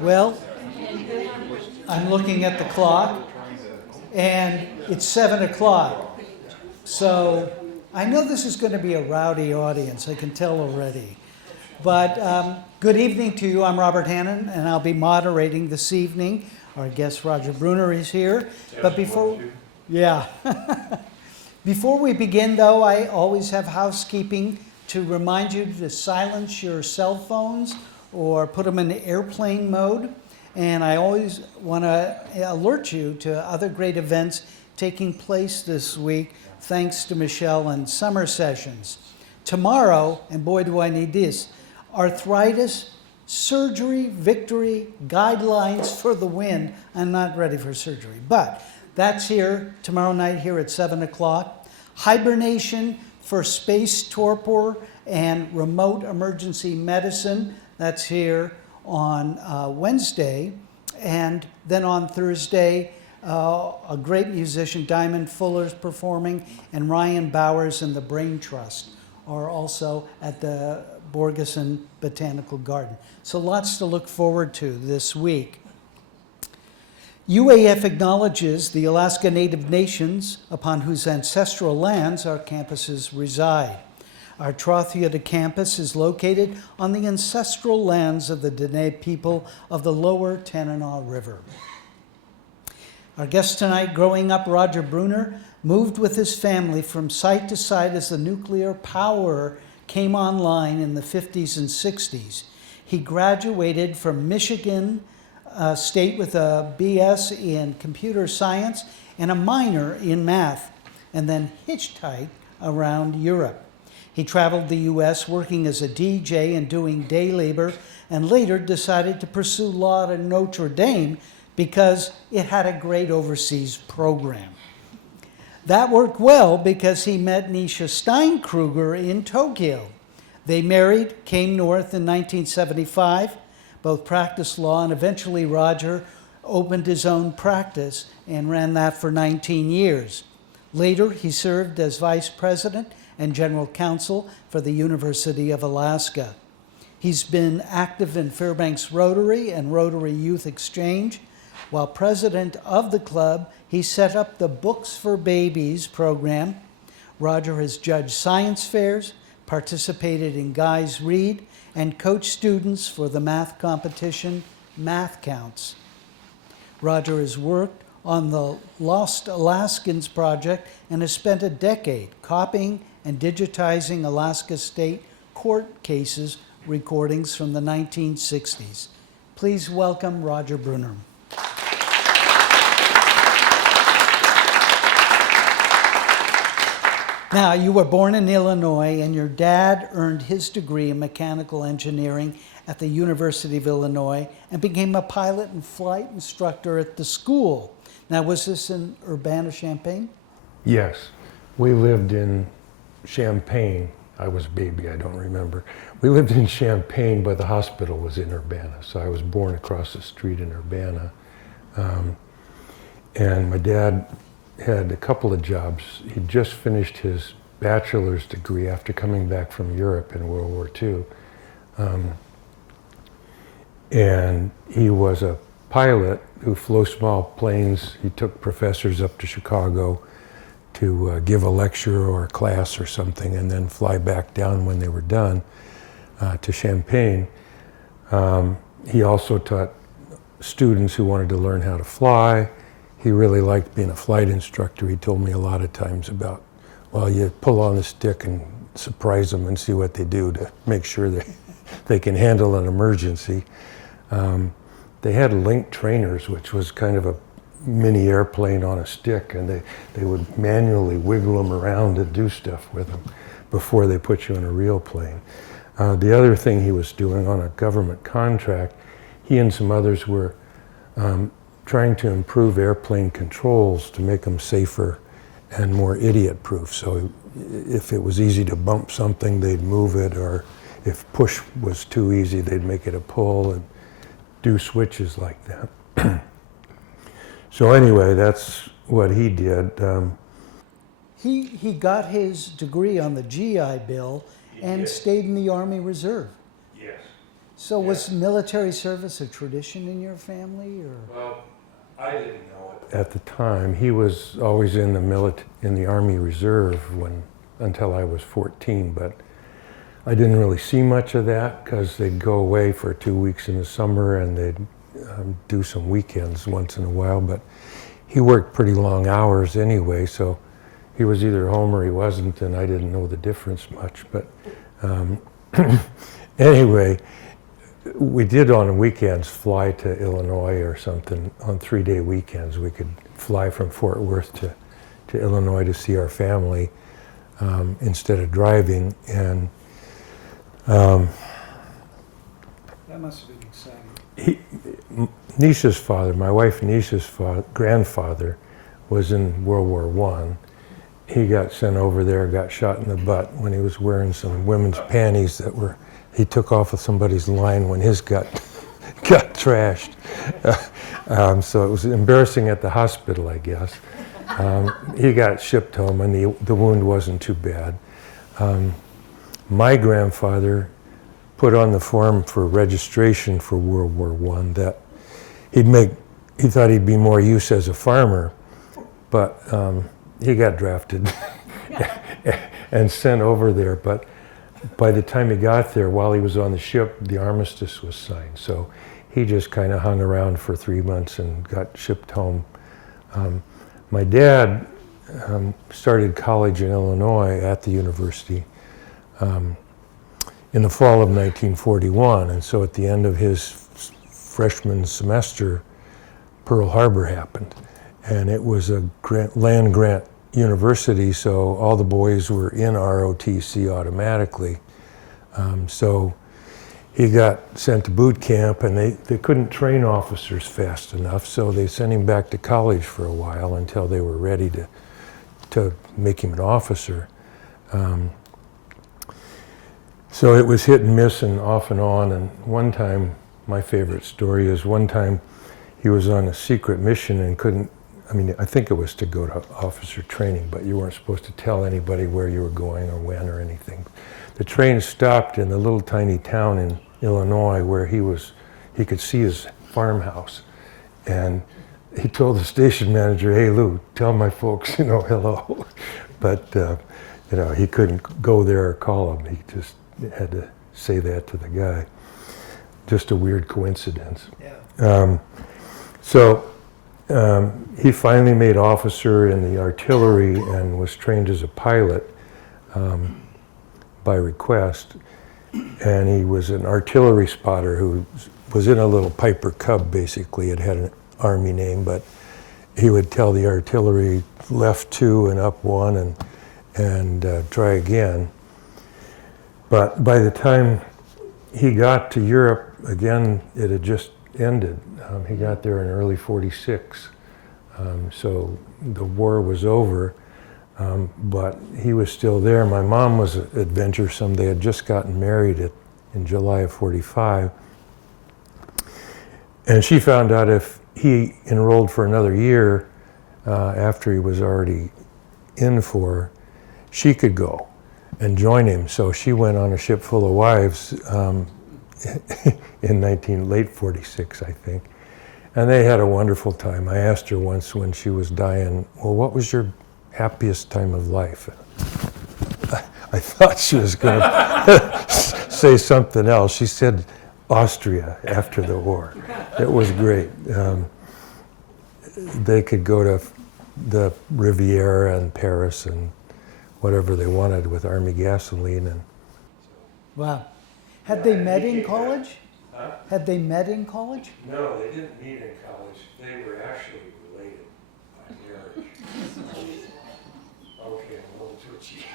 Well, I'm looking at the clock, and it's 7 o'clock. So I know this is going to be a rowdy audience, I can tell already. But good evening to you. I'm Robert Hannon, and I'll be moderating this evening. Our guest Roger Brunner is here. But before we begin, though, I always have housekeeping to remind you to silence your cell phones or put them in airplane mode. And I always want to alert you to other great events taking place this week, thanks to Michelle and summer sessions. Tomorrow, and boy do I need this, arthritis, surgery, victory, guidelines for the win. I'm not ready for surgery, but that's here tomorrow night here at 7 o'clock. Hibernation for space torpor and remote emergency medicine. That's here on Wednesday. And then on Thursday, a great musician, Diamond Fuller's performing, and Ryan Bowers and the Brain Trust are also at the Borgeson Botanical Garden. So lots to look forward to this week. UAF acknowledges the Alaska Native Nations upon whose ancestral lands our campuses reside. Our Trothiota campus is located on the ancestral lands of the Dene people of the lower Tanana River. Our guest tonight, growing up, Roger Brunner, moved with his family from site to site as the nuclear power came online in the 50s and 60s. He graduated from Michigan State with a BS in computer science and a minor in math, and then hitchhiked around Europe. He traveled the U.S. working as a DJ and doing day labor, and later decided to pursue law at Notre Dame because it had a great overseas program. That worked well because he met Niesje Steinkruger in Tokyo. They married, came north in 1975, both practiced law, and eventually Roger opened his own practice and ran that for 19 years. Later, he served as Vice-President and General Counsel for the University of Alaska. He's been active in Fairbanks Rotary and Rotary Youth Exchange. While president of the club, he set up the Books for Babies program. Roger has judged science fairs, participated in Guys Read, and coached students for the math competition, Mathcounts. Roger has worked on the Lost Alaskans project and has spent a decade copying and digitizing Alaska state court cases recordings from the 1960s. Please welcome Roger Brunner. Now, you were born in Illinois, and your dad earned his degree in mechanical engineering at the University of Illinois and became a pilot and flight instructor at the school. Now, was this in Urbana-Champaign? Yes. We lived in Champaign. I was a baby, I don't remember. We lived in Champaign, but the hospital was in Urbana. So I was born across the street in Urbana. And my dad had a couple of jobs. He'd just finished his bachelor's degree after coming back from Europe in World War II. And he was a pilot who flew small planes. He took professors up to Chicago to give a lecture or a class or something, and then fly back down when they were done to Champaign. He also taught students who wanted to learn how to fly. He really liked being a flight instructor. He told me a lot of times about, well, you pull on the stick and surprise them and see what they do to make sure they can handle an emergency. They had link trainers, which was kind of a mini airplane on a stick, and they would manually wiggle them around and do stuff with them before they put you in a real plane. The other thing he was doing on a government contract, he and some others were trying to improve airplane controls to make them safer and more idiot-proof. So if it was easy to bump something, they'd move it, or if push was too easy, they'd make it a pull and do switches like that. So anyway, that's what he did. He got his degree on the GI Bill and stayed in the Army Reserve. Yes. So was military service a tradition in your family, or? Well, I didn't know it at the time. He was always in the Army Reserve until I was 14, but I didn't really see much of that because they'd go away for 2 weeks in the summer and they'd do some weekends once in a while, but he worked pretty long hours anyway, so he was either home or he wasn't, and I didn't know the difference much. But anyway, we did on weekends fly to Illinois or something. On 3-day weekends, we could fly from Fort Worth to Illinois to see our family instead of driving. And that must have been exciting. Niesje's father, my wife Niesje's grandfather, was in World War I. He got sent over there, got shot in the butt when he was wearing some women's panties he took off of somebody's line when his got trashed. So it was embarrassing at the hospital, I guess. He got shipped home and the wound wasn't too bad. My grandfather put on the form for registration for World War I that he thought he'd be more use as a farmer, but he got drafted and sent over there. But by the time he got there, while he was on the ship, the armistice was signed. So he just kind of hung around for 3 months and got shipped home. My dad started college in Illinois at the university in the fall of 1941, and so at the end of his freshman semester, Pearl Harbor happened, and it was a land grant university, so all the boys were in ROTC automatically. So he got sent to boot camp, and they couldn't train officers fast enough, so they sent him back to college for a while until they were ready to make him an officer. So it was hit and miss and off and on, and one time, my favorite story is one time he was on a secret mission and I think it was to go to officer training, but you weren't supposed to tell anybody where you were going or when or anything. The train stopped in the little tiny town in Illinois where he could see his farmhouse. And he told the station manager, "Hey Lou, tell my folks, hello." But, he couldn't go there or call them. He just had to say that to the guy. Just a weird coincidence. Yeah. He finally made officer in the artillery and was trained as a pilot by request. And he was an artillery spotter who was in a little Piper Cub, basically. It had an Army name, but he would tell the artillery left 2 and up 1 and try again. But by the time he got to Europe, again, it had just ended. He got there in early '46, so the war was over, but he was still there. My mom was adventuresome. They had just gotten married in July of '45, and she found out if he enrolled for another year after he was already in for, she could go and join him. So she went on a ship full of wives in late '46, I think. And they had a wonderful time. I asked her once when she was dying, "Well, what was your happiest time of life?" I thought she was going to say something else. She said Austria after the war. It was great. They could go to the Riviera and Paris and whatever they wanted with Army gasoline. Wow. Had they met in college? Huh? Had they met in college? No, they didn't meet in college. They were actually related by marriage. Okay, I'm a little twitchy.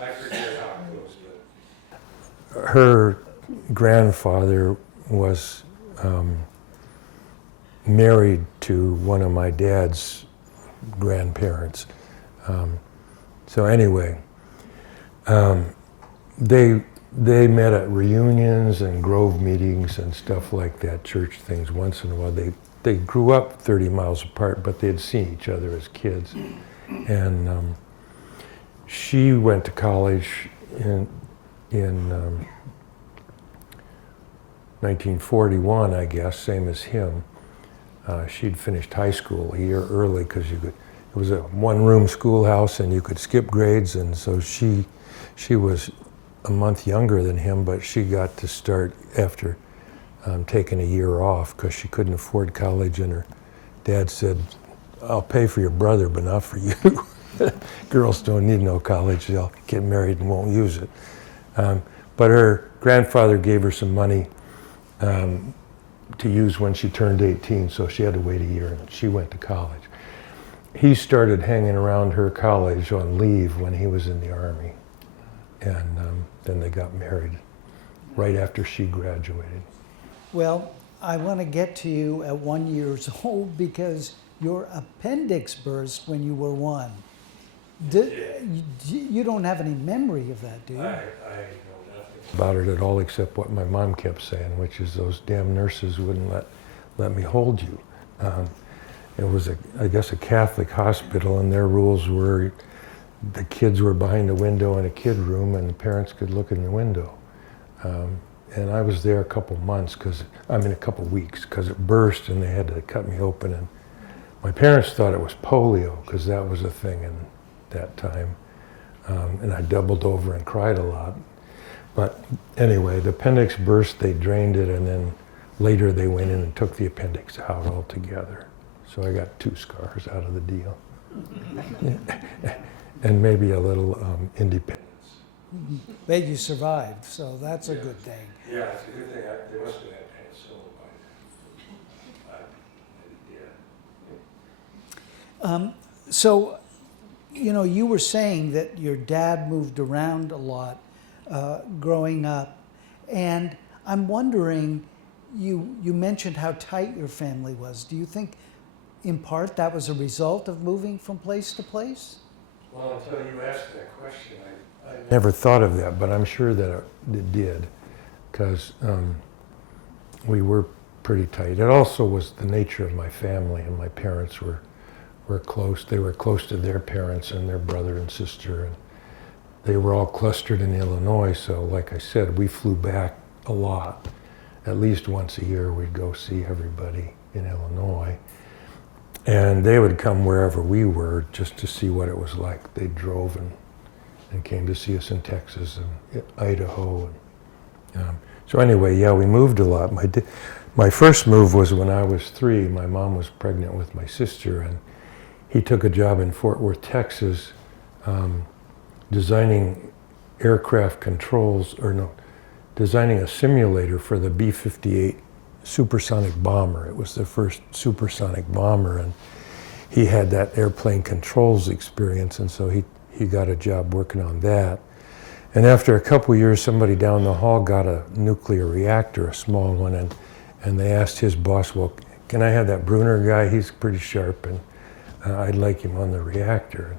I forget how it goes, but her grandfather was married to one of my dad's grandparents. So anyway, they met at reunions and Grove meetings and stuff like that, church things once in a while. They grew up 30 miles apart, but they had seen each other as kids. And she went to college in 1941, I guess, same as him. She'd finished high school a year early because it was a one-room schoolhouse and you could skip grades, and so she was a month younger than him, but she got to start after taking a year off because she couldn't afford college, and her dad said, "I'll pay for your brother, but not for you." Girls don't need no college, they'll get married and won't use it. But her grandfather gave her some money to use when she turned 18, so she had to wait a year and she went to college. He started hanging around her college on leave when he was in the Army, and then they got married right after she graduated. Well, I want to get to you at 1 year old because your appendix burst when you were 1. You don't have any memory of that, do you? I know nothing about it at all except what my mom kept saying, which is those damn nurses wouldn't let me hold you. It was, I guess, a Catholic hospital, and their rules were the kids were behind a window in a kid room and the parents could look in the window. And I was there a couple weeks, because it burst and they had to cut me open. And my parents thought it was polio, because that was a thing in that time. And I doubled over and cried a lot. But anyway, the appendix burst, they drained it, and then later they went in and took the appendix out altogether. So I got 2 scars out of the deal. And maybe a little independence. But you survived, so that's a good thing. Yeah, it's a good thing. They must have had penicillin. So, you were saying that your dad moved around a lot growing up, and I'm wondering, you mentioned how tight your family was. Do you think, in part, that was a result of moving from place to place? Well, until you asked that question, I never thought of that, but I'm sure that it did, because we were pretty tight. It also was the nature of my family, and my parents were close. They were close to their parents and their brother and sister, and they were all clustered in Illinois, so like I said, we flew back a lot. At least once a year we'd go see everybody in Illinois. And they would come wherever we were just to see what it was like. They drove and came to see us in Texas and Idaho. So anyway, yeah, we moved a lot. My first move was when I was 3. My mom was pregnant with my sister, and he took a job in Fort Worth, Texas, designing aircraft controls, designing a simulator for the B-58 supersonic bomber. It was the first supersonic bomber, and he had that airplane controls experience, and so he got a job working on that. And after a couple of years, somebody down the hall got a nuclear reactor, a small one, and they asked his boss, well, can I have that Brunner guy? He's pretty sharp, and I'd like him on the reactor.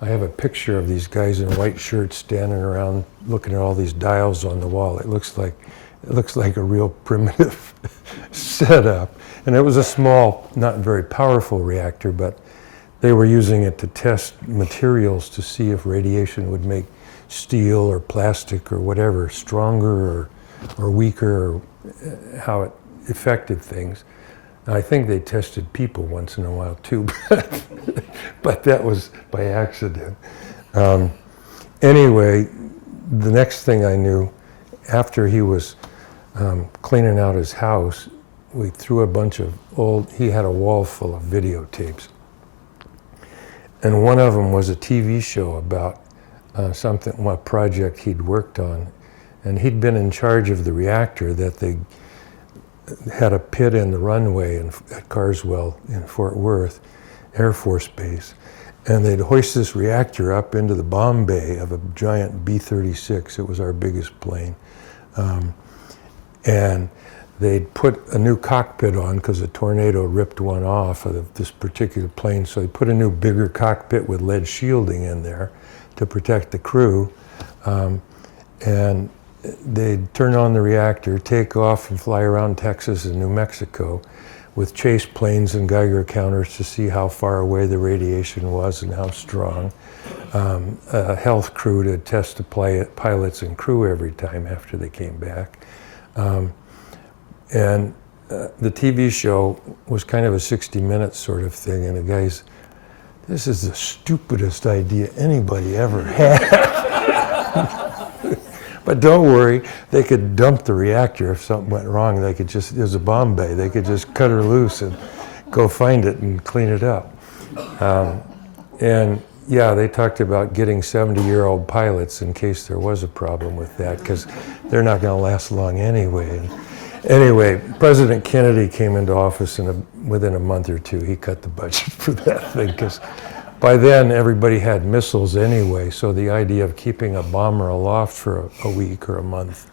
I have a picture of these guys in white shirts standing around looking at all these dials on the wall. It looks like a real primitive setup. And it was a small, not very powerful reactor, but they were using it to test materials to see if radiation would make steel or plastic or whatever stronger or weaker, or how it affected things. I think they tested people once in a while too, but that was by accident. Anyway, the next thing I knew, after he was cleaning out his house, we threw a bunch of he had a wall full of videotapes. And one of them was a TV show about what project he'd worked on. And he'd been in charge of the reactor that they had a pit in the runway at Carswell in Fort Worth Air Force Base. And they'd hoist this reactor up into the bomb bay of a giant B-36. It was our biggest plane. And they'd put a new cockpit on because a tornado ripped one off of this particular plane. So they put a new, bigger cockpit with lead shielding in there to protect the crew. And they'd turn on the reactor, take off and fly around Texas and New Mexico with chase planes and Geiger counters to see how far away the radiation was and how strong. a health crew to test the pilots and crew every time after they came back. And the TV show was kind of a 60 Minutes sort of thing, and the guys, this is the stupidest idea anybody ever had. But don't worry, they could dump the reactor if something went wrong. They could just, there's a bomb bay, they could just cut her loose and go find it and clean it up. And yeah, they talked about getting 70-year-old pilots in case there was a problem with that, because they're not going to last long anyway. And anyway, President Kennedy came into office within a month or two. He cut the budget for that thing, because by then everybody had missiles anyway, so the idea of keeping a bomber aloft for a week or a month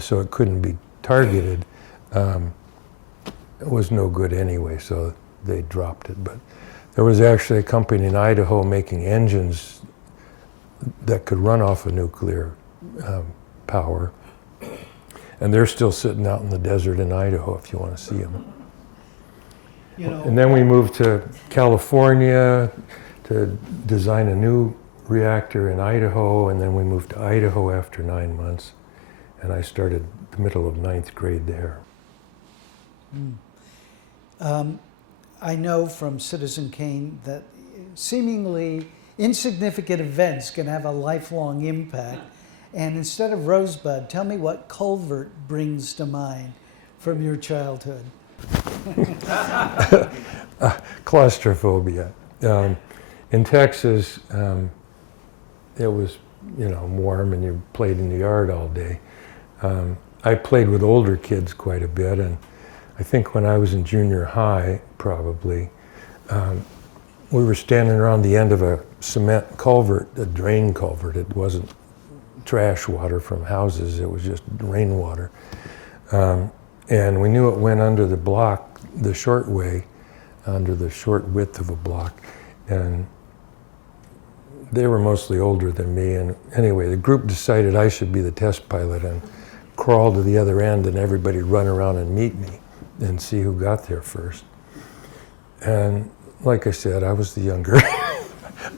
so it couldn't be targeted was no good anyway, so they dropped it. But there was actually a company in Idaho making engines that could run off of nuclear power, and they're still sitting out in the desert in Idaho if you want to see them. You know, And then we moved to California to design a new reactor in Idaho, and then we moved to Idaho after 9 months, and I started the middle of 9th grade there. I know from Citizen Kane that seemingly insignificant events can have a lifelong impact. And instead of Rosebud, tell me what culvert brings to mind from your childhood. Claustrophobia. In Texas, it was, warm and you played in the yard all day. I played with older kids quite a bit, and I think when I was in junior high, probably, we were standing around the end of a cement culvert, a drain culvert. It wasn't trash water from houses, it was just rainwater. And we knew it went under the block, the short way, under the short width of a block. And they were mostly older than me. And anyway, the group decided I should be the test pilot and crawl to the other end, and everybody run around and meet me and see who got there first. And like I said, I was the younger.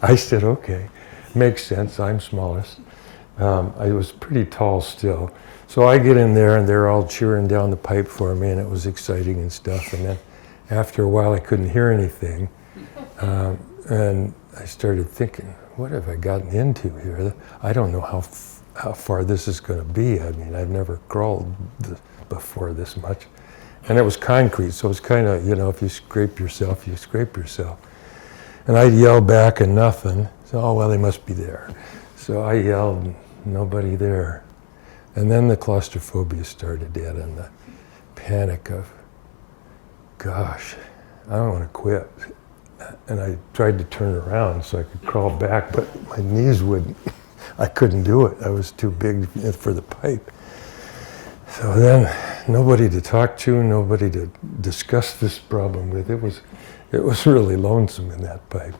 I said, okay, makes sense, I'm smallest. I was pretty tall still. So I get in there and they're all cheering down the pipe for me, and it was exciting and stuff. And then after a while I couldn't hear anything. And I started thinking, what have I gotten into here? I don't know how far this is going to be. I mean, I've never crawled before this much. And it was concrete, so it's kind of, if you scrape yourself, you scrape yourself. And I'd yell back and nothing. So, oh, well, they must be there. So I yelled, nobody there. And then the claustrophobia started in, and the panic of, gosh, I don't want to quit. And I tried to turn around so I could crawl back, but my knees wouldn't. I couldn't do it. I was too big for the pipe. So then, nobody to talk to, nobody to discuss this problem with. It was really lonesome in that pipe.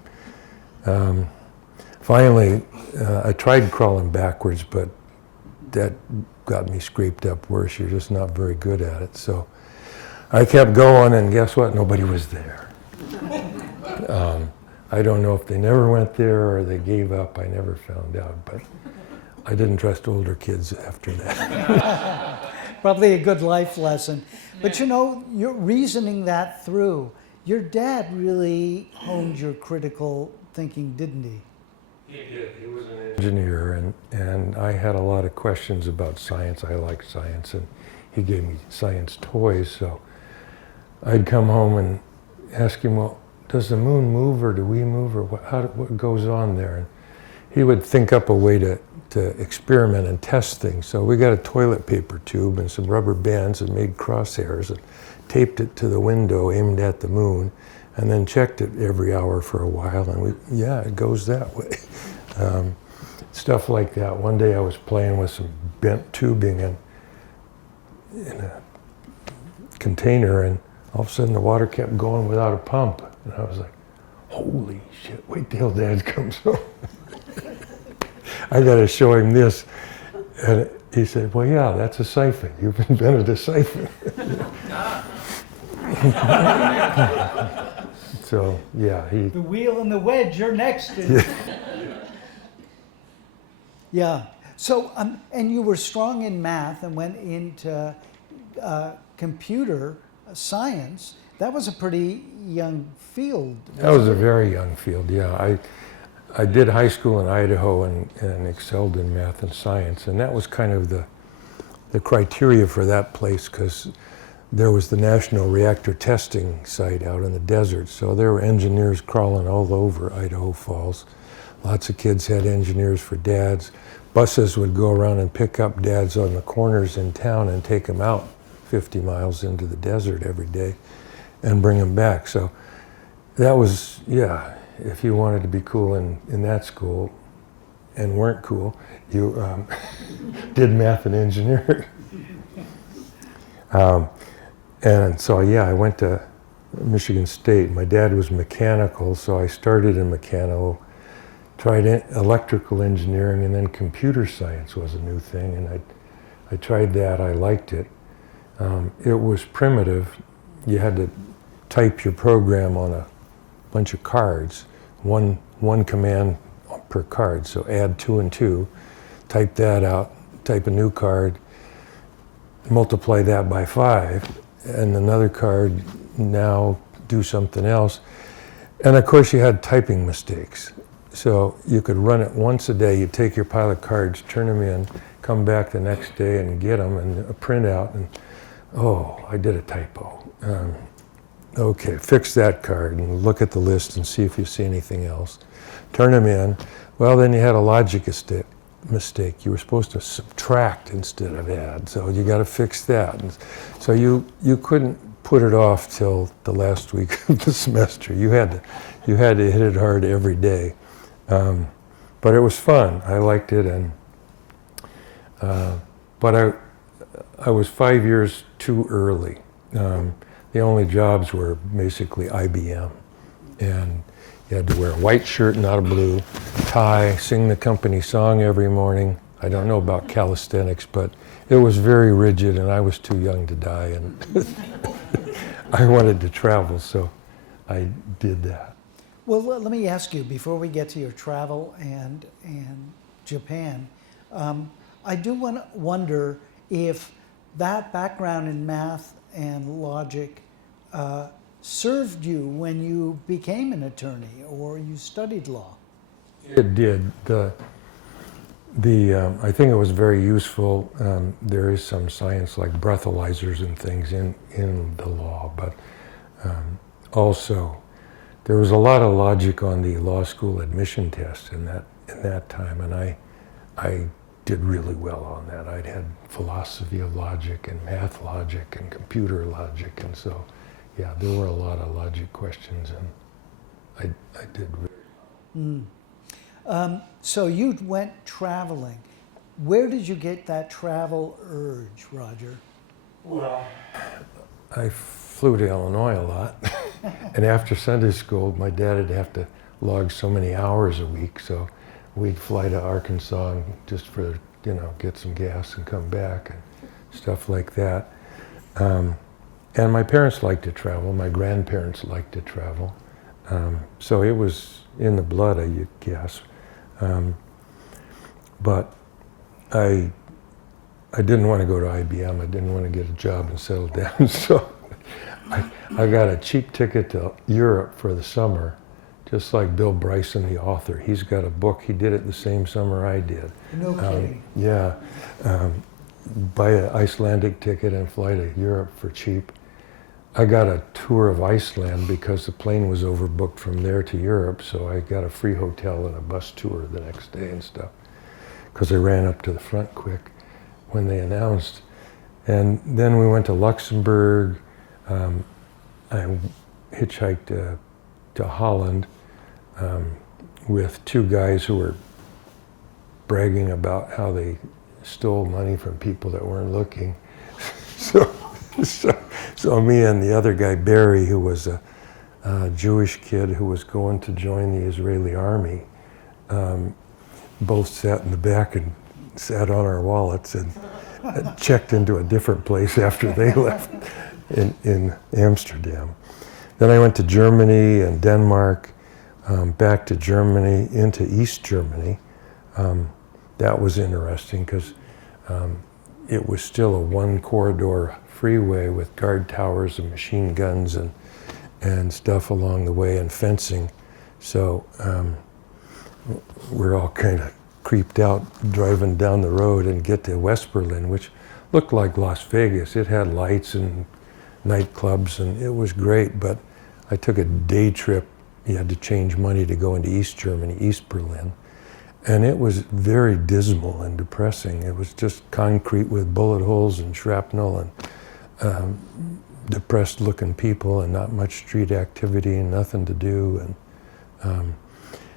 Finally, I tried crawling backwards, but that got me scraped up worse. You're just not very good at it. So I kept going, and guess what? Nobody was there. I don't know if they never went there or they gave up. I never found out, but I didn't trust older kids after that. Probably a good life lesson. But you're reasoning that through. Your dad really honed your critical thinking, didn't he? He did. He was an engineer, and I had a lot of questions about science. I liked science, and he gave me science toys. So I'd come home and ask him, well, does the moon move, or do we move, or what goes on there? And he would think up a way to experiment and test things. So we got a toilet paper tube and some rubber bands and made crosshairs and taped it to the window aimed at the moon, and then checked it every hour for a while, and it goes that way. Stuff like that. One day I was playing with some bent tubing in a container, and all of a sudden the water kept going without a pump. And I was like, holy shit, wait till Dad comes home. I got to show him this. And he said, well, yeah, that's a siphon. You've invented a siphon. So, yeah, The wheel and the wedge are next to you. Yeah. So, and you were strong in math and went into computer science. That was a pretty young field. That was a very young field, yeah. I did high school in Idaho and excelled in math and science, and that was kind of the criteria for that place, because there was the National Reactor Testing Site out in the desert, so there were engineers crawling all over Idaho Falls. Lots of kids had engineers for dads. Buses would go around and pick up dads on the corners in town and take them out 50 miles into the desert every day and bring them back. So that was, yeah, if you wanted to be cool in that school and weren't cool, you did math and engineering. And so, yeah, I went to Michigan State. My dad was mechanical, so I started in mechanical, tried electrical engineering, and then computer science was a new thing, and I tried that. I liked it. It was primitive. You had to type your program on a bunch of cards, one command per card, so add 2 and 2, type that out, type a new card, multiply that by 5, and another card, now do something else. And of course you had typing mistakes. So you could run it once a day. You'd take your pile of cards, turn them in, come back the next day and get them, and a printout, and oh, I did a typo. Okay, fix that card and look at the list and see if you see anything else. Turn them in. Well, then you had a logic mistake. You were supposed to subtract instead of add, so you got to fix that. And so you couldn't put it off till the last week of the semester. You had to hit it hard every day. But it was fun. I liked it, and but I was 5 years too early. The only jobs were basically IBM, and you had to wear a white shirt, not a blue, tie, sing the company song every morning. I don't know about calisthenics, but it was very rigid, and I was too young to die, and I wanted to travel, so I did that. Well, let me ask you, before we get to your travel and Japan, I do wonder if that background in math and logic served you when you became an attorney or you studied law. It did. I think it was very useful. There is some science like breathalyzers and things in the law, but also there was a lot of logic on the law school admission test in that time, and I did really well on that. I'd had philosophy of logic and math logic and computer logic, and so yeah, there were a lot of logic questions, and I did really well. So you went traveling. Where did you get that travel urge, Roger? Well, I flew to Illinois a lot, and after Sunday school, my dad would have to log so many hours a week, so we'd fly to Arkansas just for, get some gas and come back and stuff like that. And my parents liked to travel. My grandparents liked to travel. So it was in the blood, I guess. But I didn't want to go to IBM. I didn't want to get a job and settle down. So I got a cheap ticket to Europe for the summer, just like Bill Bryson, the author. He's got a book. He did it the same summer I did. No kidding. Yeah. Buy an Icelandic ticket and fly to Europe for cheap. I got a tour of Iceland because the plane was overbooked from there to Europe, so I got a free hotel and a bus tour the next day and stuff, because I ran up to the front quick when they announced. And then we went to Luxembourg. I hitchhiked to Holland with two guys who were bragging about how they stole money from people that weren't looking. So me and the other guy, Barry, who was a Jewish kid who was going to join the Israeli army, both sat in the back and sat on our wallets and checked into a different place after they left in Amsterdam. Then I went to Germany and Denmark, back to Germany, into East Germany. that was interesting because it was still a one-corridor freeway with guard towers and machine guns and stuff along the way and fencing. So we're all kind of creeped out driving down the road and get to West Berlin, which looked like Las Vegas. It had lights and nightclubs, and it was great, but I took a day trip. You had to change money to go into East Germany, East Berlin, and it was very dismal and depressing. It was just concrete with bullet holes and shrapnel and depressed looking people and not much street activity and nothing to do. And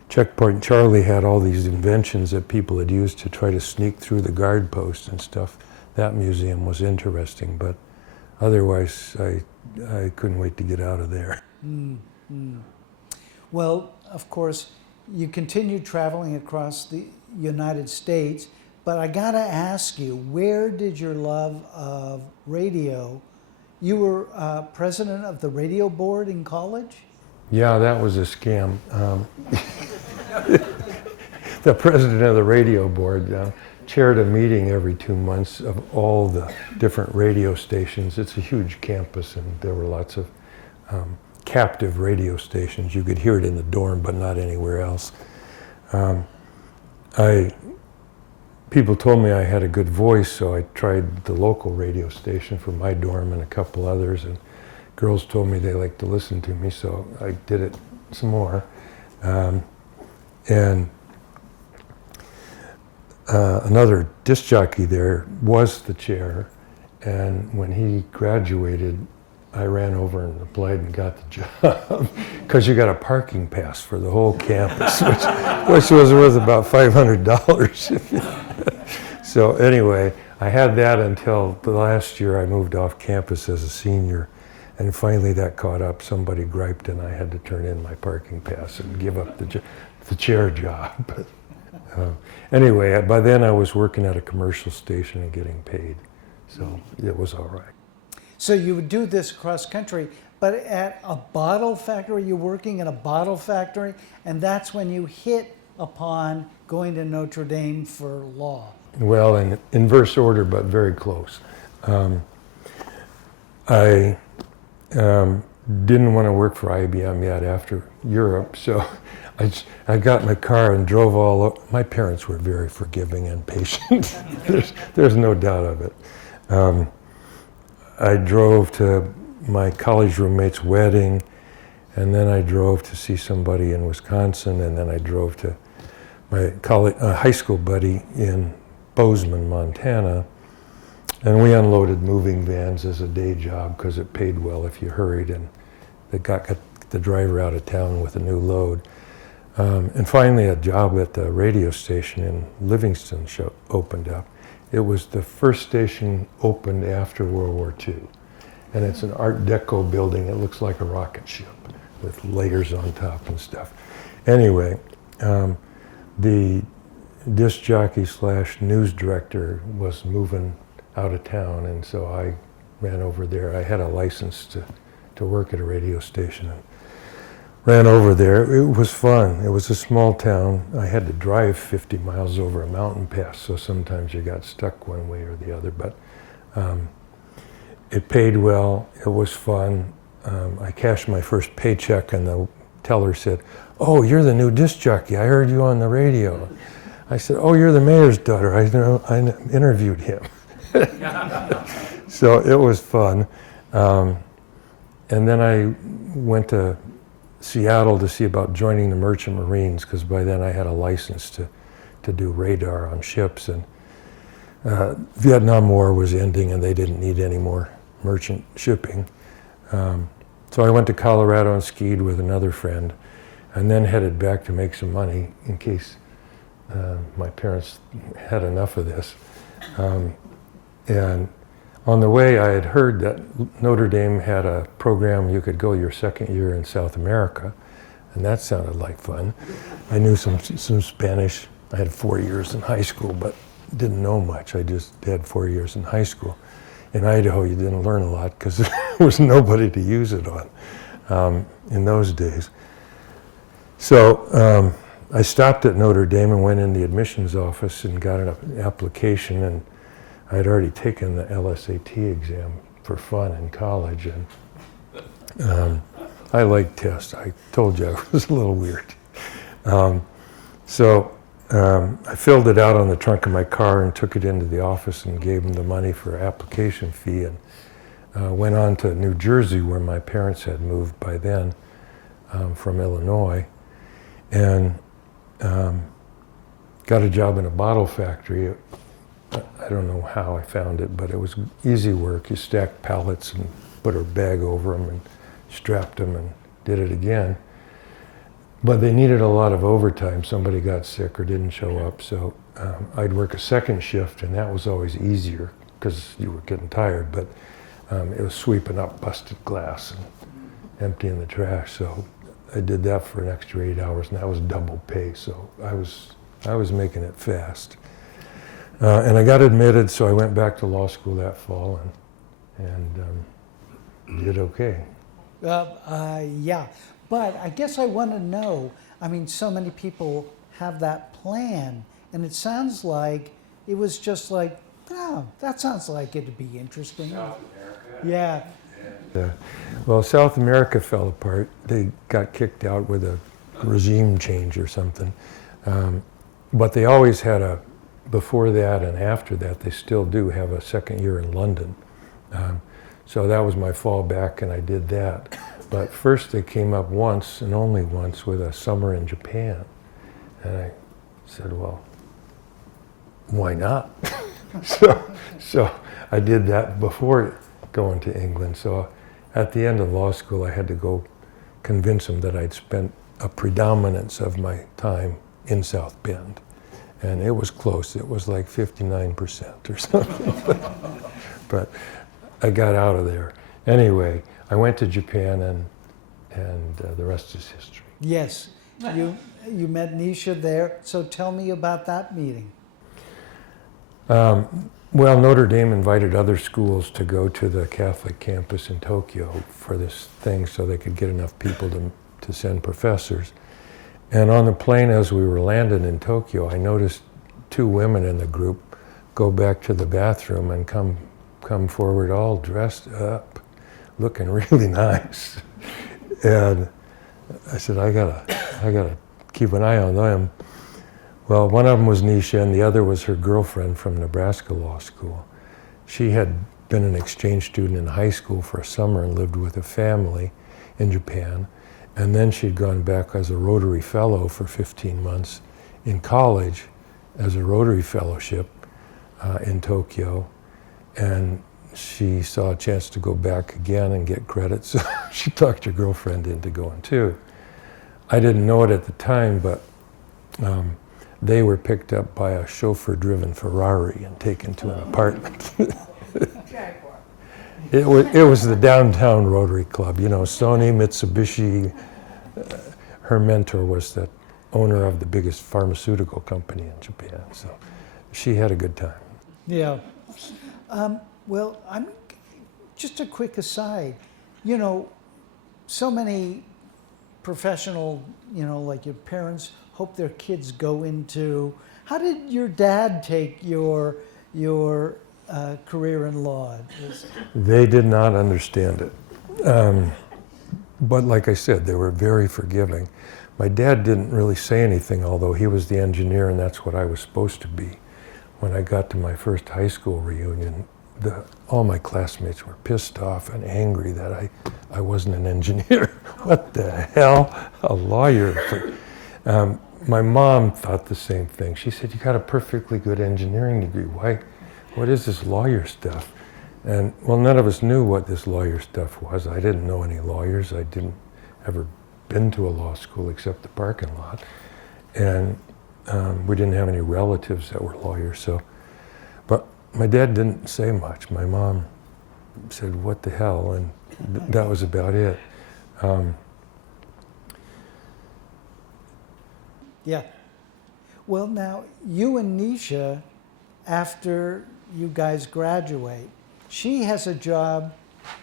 Checkpoint Charlie had all these inventions that people had used to try to sneak through the guard posts and stuff. That museum was interesting, but otherwise I couldn't wait to get out of there. Well, of course, you continued traveling across the United States, but I gotta ask you, where did your love of radio? You were president of the radio board in college? Yeah, that was a scam. The president of the radio board chaired a meeting every 2 months of all the different radio stations. It's a huge campus, and there were lots of captive radio stations. You could hear it in the dorm, but not anywhere else. People told me I had a good voice, so I tried the local radio station for my dorm and a couple others, and girls told me they liked to listen to me, so I did it some more. Another disc jockey there was the chair, and when he graduated, I ran over and applied and got the job because you got a parking pass for the whole campus, which was worth about $500. So anyway, I had that until the last year I moved off campus as a senior, and finally that caught up. Somebody griped and I had to turn in my parking pass and give up the chair job. But anyway, by then I was working at a commercial station and getting paid, so it was all right. So you would do this cross country, but at a bottle factory, you're working in a bottle factory, and that's when you hit upon going to Notre Dame for law. Well, in inverse order, but very close. I didn't want to work for IBM yet after Europe, so I got in the car and drove all over. My parents were very forgiving and patient. There's no doubt of it. I drove to my college roommate's wedding, and then I drove to see somebody in Wisconsin, and then I drove to my high school buddy in Bozeman, Montana, and we unloaded moving vans as a day job because it paid well if you hurried, and they got the driver out of town with a new load. And finally a job at the radio station in Livingston opened up. It was the first station opened after World War II. And it's an Art Deco building. It looks like a rocket ship with layers on top and stuff. Anyway, the disc jockey / news director was moving out of town, and so I ran over there. I had a license to work at a radio station. And ran over there. It was fun. It was a small town. I had to drive 50 miles over a mountain pass, so sometimes you got stuck one way or the other, but it paid well. It was fun. I cashed my first paycheck, and the teller said, "Oh, you're the new disc jockey. I heard you on the radio." I said, "Oh, you're the mayor's daughter. I interviewed him." So it was fun. And then I went to Seattle to see about joining the Merchant Marines, because by then I had a license to do radar on ships, and Vietnam War was ending and they didn't need any more merchant shipping. So I went to Colorado and skied with another friend, and then headed back to make some money in case my parents had enough of this. And on the way, I had heard that Notre Dame had a program you could go your second year in South America, and that sounded like fun. I knew some Spanish. I had 4 years in high school, but didn't know much. I just had 4 years in high school. In Idaho, you didn't learn a lot because there was nobody to use it on in those days. So I stopped at Notre Dame and went in the admissions office and got an application, and I'd already taken the LSAT exam for fun in college, and I like tests. I told you I was a little weird. So I filled it out on the trunk of my car and took it into the office and gave them the money for application fee, and went on to New Jersey, where my parents had moved by then from Illinois, and got a job in a bottle factory. I don't know how I found it, but it was easy work. You stacked pallets and put a bag over them and strapped them and did it again. But they needed a lot of overtime. Somebody got sick or didn't show up, so I'd work a second shift, and that was always easier because you were getting tired, but it was sweeping up busted glass and emptying the trash. So I did that for an extra 8 hours, and that was double pay, so I was making it fast. And I got admitted, so I went back to law school that fall and did okay. Yeah, but I guess I want to know, I mean, so many people have that plan, and it sounds like it was just like, oh, that sounds like it'd be interesting. South America. Yeah. Well, South America fell apart. They got kicked out with a regime change or something. But they always had before that and after that, they still do have a second year in London. So that was my fallback, and I did that. But first they came up once, and only once, with a summer in Japan. And I said, well, why not? so I did that before going to England. So at the end of law school, I had to go convince them that I'd spent a predominance of my time in South Bend. And it was close. It was like 59% or something. But I got out of there. Anyway, I went to Japan, and the rest is history. Yes, you met Niesje there, so tell me about that meeting. Well, Notre Dame invited other schools to go to the Catholic campus in Tokyo for this thing so they could get enough people to send professors. And on the plane as we were landing in Tokyo, I noticed two women in the group go back to the bathroom and come forward all dressed up, looking really nice. And I said, I gotta keep an eye on them. Well, one of them was Niesje, and the other was her girlfriend from Nebraska Law School. She had been an exchange student in high school for a summer and lived with a family in Japan. And then she'd gone back as a Rotary Fellow for 15 months in college as a Rotary Fellowship in Tokyo. And she saw a chance to go back again and get credit, so she talked her girlfriend into going too. I didn't know it at the time, but they were picked up by a chauffeur-driven Ferrari and taken to an apartment. It was the downtown Rotary Club, you know, Sony, Mitsubishi. Her mentor was the owner of the biggest pharmaceutical company in Japan, so she had a good time. Yeah. Well, just a quick aside. You know, so many professional, you know, like your parents hope their kids go into. How did your dad take your career in law? They did not understand it. But like I said, they were very forgiving. My dad didn't really say anything, although he was the engineer and that's what I was supposed to be. When I got to my first high school reunion, all my classmates were pissed off and angry that I wasn't an engineer. What the hell? A lawyer? My mom thought the same thing. She said, you got a perfectly good engineering degree. Why? What is this lawyer stuff? And well, none of us knew what this lawyer stuff was. I didn't know any lawyers. I didn't ever been to a law school except the parking lot. And we didn't have any relatives that were lawyers. So, but my dad didn't say much. My mom said, what the hell? And that was about it. Yeah. Well, now, you and Niesje, after you guys graduate, she has a job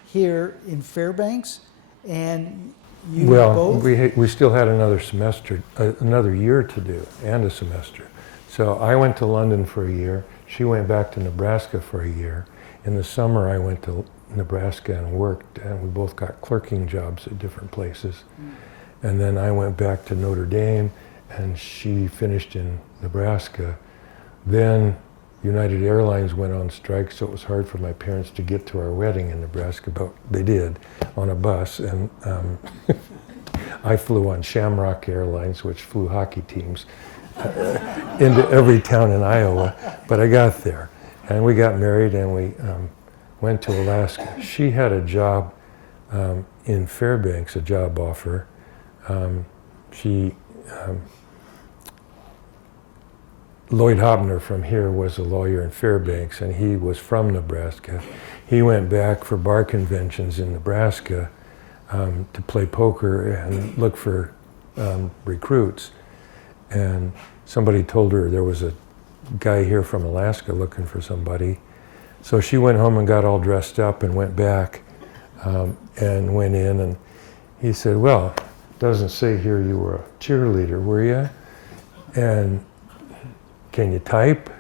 here in Fairbanks, and You Well, both? we still had another semester, another year to do, and a semester. So I went to London for a year. She went back to Nebraska for a year. In the summer, I went to Nebraska and worked, and we both got clerking jobs at different places. And then I went back to Notre Dame, and she finished in Nebraska. Then United Airlines went on strike, so it was hard for my parents to get to our wedding in Nebraska, but they did on a bus. And I flew on Shamrock Airlines, which flew hockey teams into every town in Iowa. But I got there, and we got married, and we went to Alaska. She had a job in Fairbanks, a job offer. Lloyd Hoppner from here was a lawyer in Fairbanks, and he was from Nebraska. He went back for bar conventions in Nebraska to play poker and look for recruits. And somebody told her there was a guy here from Alaska looking for somebody. So she went home and got all dressed up and went back and went in, and he said, "Well, it doesn't say here you were a cheerleader, were you? And can you type?"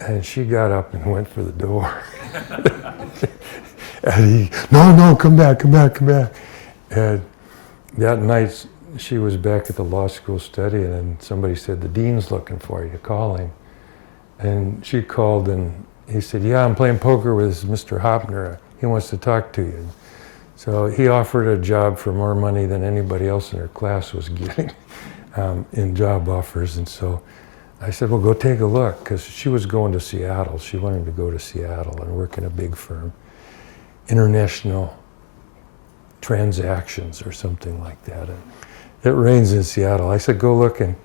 And she got up and went for the door. And he, no, come back. And that night she was back at the law school studying, and somebody said, "The dean's looking for you, call him." And she called, and he said, "Yeah, I'm playing poker with Mr. Hoppner. He wants to talk to you." So he offered a job for more money than anybody else in her class was getting in job offers. And so I said, "Well, go take a look," because she was going to Seattle. She wanted to go to Seattle and work in a big firm, international transactions or something like that. And it rains in Seattle. I said, "Go look." And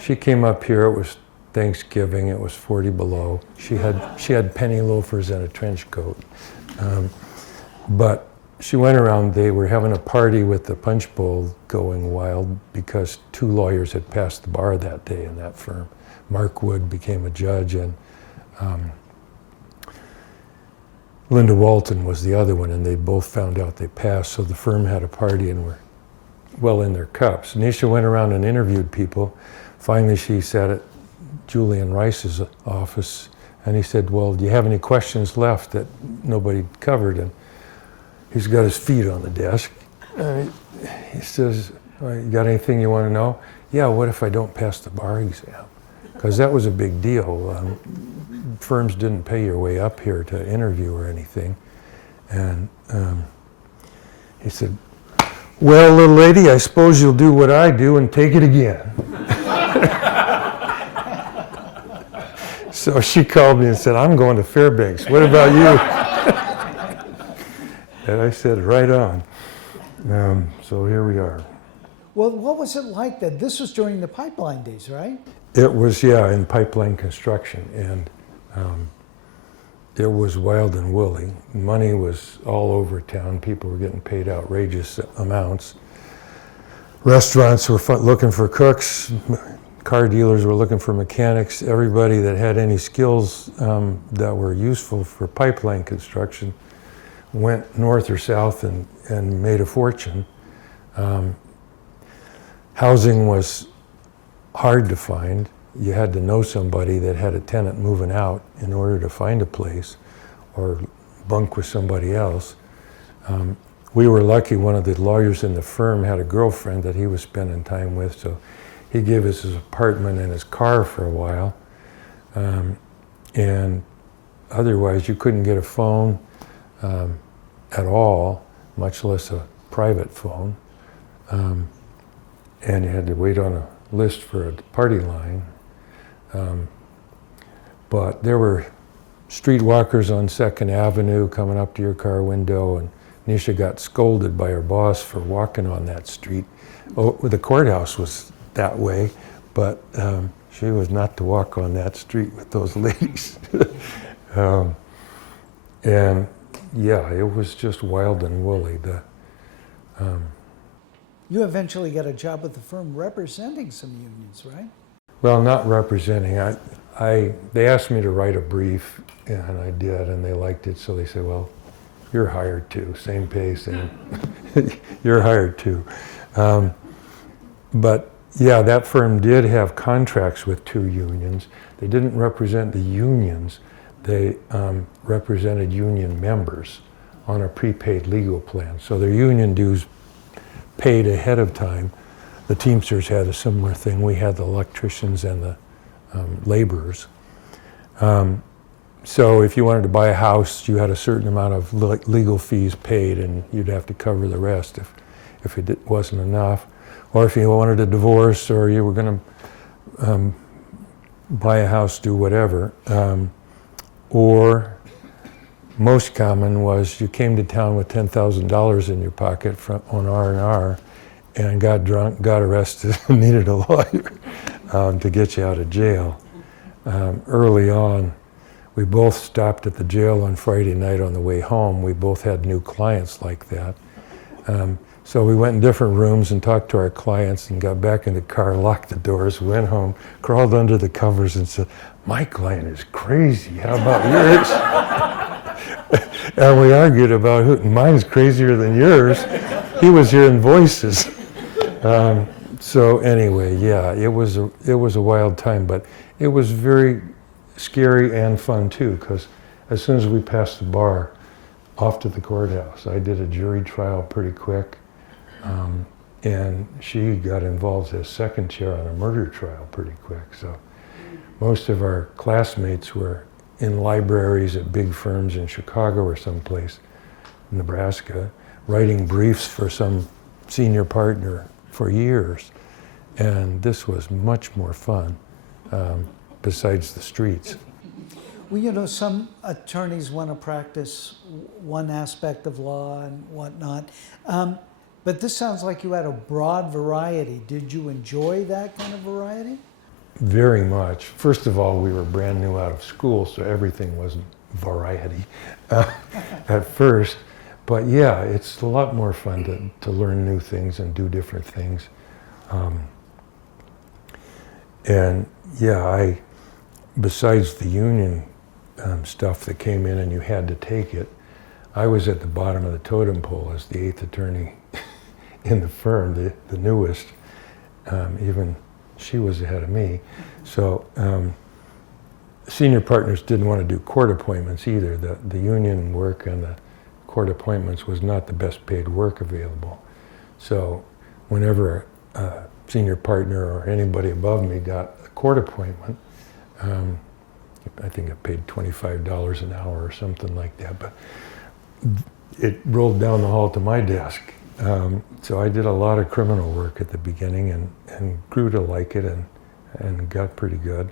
she came up here. It was Thanksgiving. It was 40 below. She had penny loafers and a trench coat. But she went around. They were having a party with the punch bowl going wild because 2 lawyers had passed the bar that day in that firm. Mark Wood became a judge, and Linda Walton was the other one, and they both found out they passed, so the firm had a party and were well in their cups. Niesje went around and interviewed people. Finally, she sat at Julian Rice's office, and he said, "Well, do you have any questions left that nobody covered?" And he's got his feet on the desk, and he says, "You got anything you want to know?" "Yeah, what if I don't pass the bar exam?" Because that was a big deal. Firms didn't pay your way up here to interview or anything. And he said, "Well, little lady, I suppose you'll do what I do and take it again." So she called me and said, "I'm going to Fairbanks. What about you?" And I said, "Right on." So here we are. Well, what was it like that? This was during the pipeline days, right? It was, yeah, in pipeline construction, and it was wild and woolly. Money was all over town. People were getting paid outrageous amounts. Restaurants were looking for cooks. Car dealers were looking for mechanics. Everybody that had any skills that were useful for pipeline construction went north or south and made a fortune. Housing was hard to find. You had to know somebody that had a tenant moving out in order to find a place or bunk with somebody else. We were lucky. One of the lawyers in the firm had a girlfriend that he was spending time with, so he gave us his apartment and his car for a while. And otherwise, you couldn't get a phone at all, much less a private phone. And you had to wait on a list for a party line. But there were streetwalkers on 2nd Avenue coming up to your car window, and Niesje got scolded by her boss for walking on that street. Oh, the courthouse was that way, but she was not to walk on that street with those ladies. And yeah, it was just wild and woolly. You eventually got a job with the firm representing some unions, right? Well, not representing. They asked me to write a brief, and I did, and they liked it, so they said, "Well, you're hired too. Same pay, same. You're hired too. But yeah, that firm did have contracts with 2 unions. They didn't represent the unions. They represented union members on a prepaid legal plan. So their union dues paid ahead of time. The Teamsters had a similar thing. We had the electricians and the laborers. So if you wanted to buy a house, you had a certain amount of legal fees paid, and you'd have to cover the rest if it wasn't enough. Or if you wanted a divorce, or you were going to buy a house, do whatever. Or most common was you came to town with $10,000 in your pocket on R&R and got drunk, got arrested, and needed a lawyer to get you out of jail. Early on, we both stopped at the jail on Friday night on the way home. We both had new clients like that. So we went in different rooms and talked to our clients and got back in the car, locked the doors, went home, crawled under the covers and said, "My client is crazy, how about yours?" And we argued about mine's crazier than yours. He was hearing voices. So anyway, yeah, it was a wild time, but it was very scary and fun too, because as soon as we passed the bar, off to the courthouse. I did a jury trial pretty quick, and she got involved as second chair on a murder trial pretty quick. So most of our classmates were in libraries at big firms in Chicago or someplace, Nebraska, writing briefs for some senior partner for years. And this was much more fun, besides the streets. Well, some attorneys want to practice one aspect of law and whatnot, but this sounds like you had a broad variety. Did you enjoy that kind of variety? Very much. First of all, we were brand new out of school, so everything wasn't variety at first. But yeah, it's a lot more fun to learn new things and do different things. And yeah, besides the union stuff that came in and you had to take it, I was at the bottom of the totem pole as the 8th attorney in the firm, the newest. Even she was ahead of me. So senior partners didn't want to do court appointments either. The union work and the court appointments was not the best paid work available. So whenever a senior partner or anybody above me got a court appointment, I think I paid $25 an hour or something like that, but it rolled down the hall to my desk. So I did a lot of criminal work at the beginning and grew to like it and got pretty good.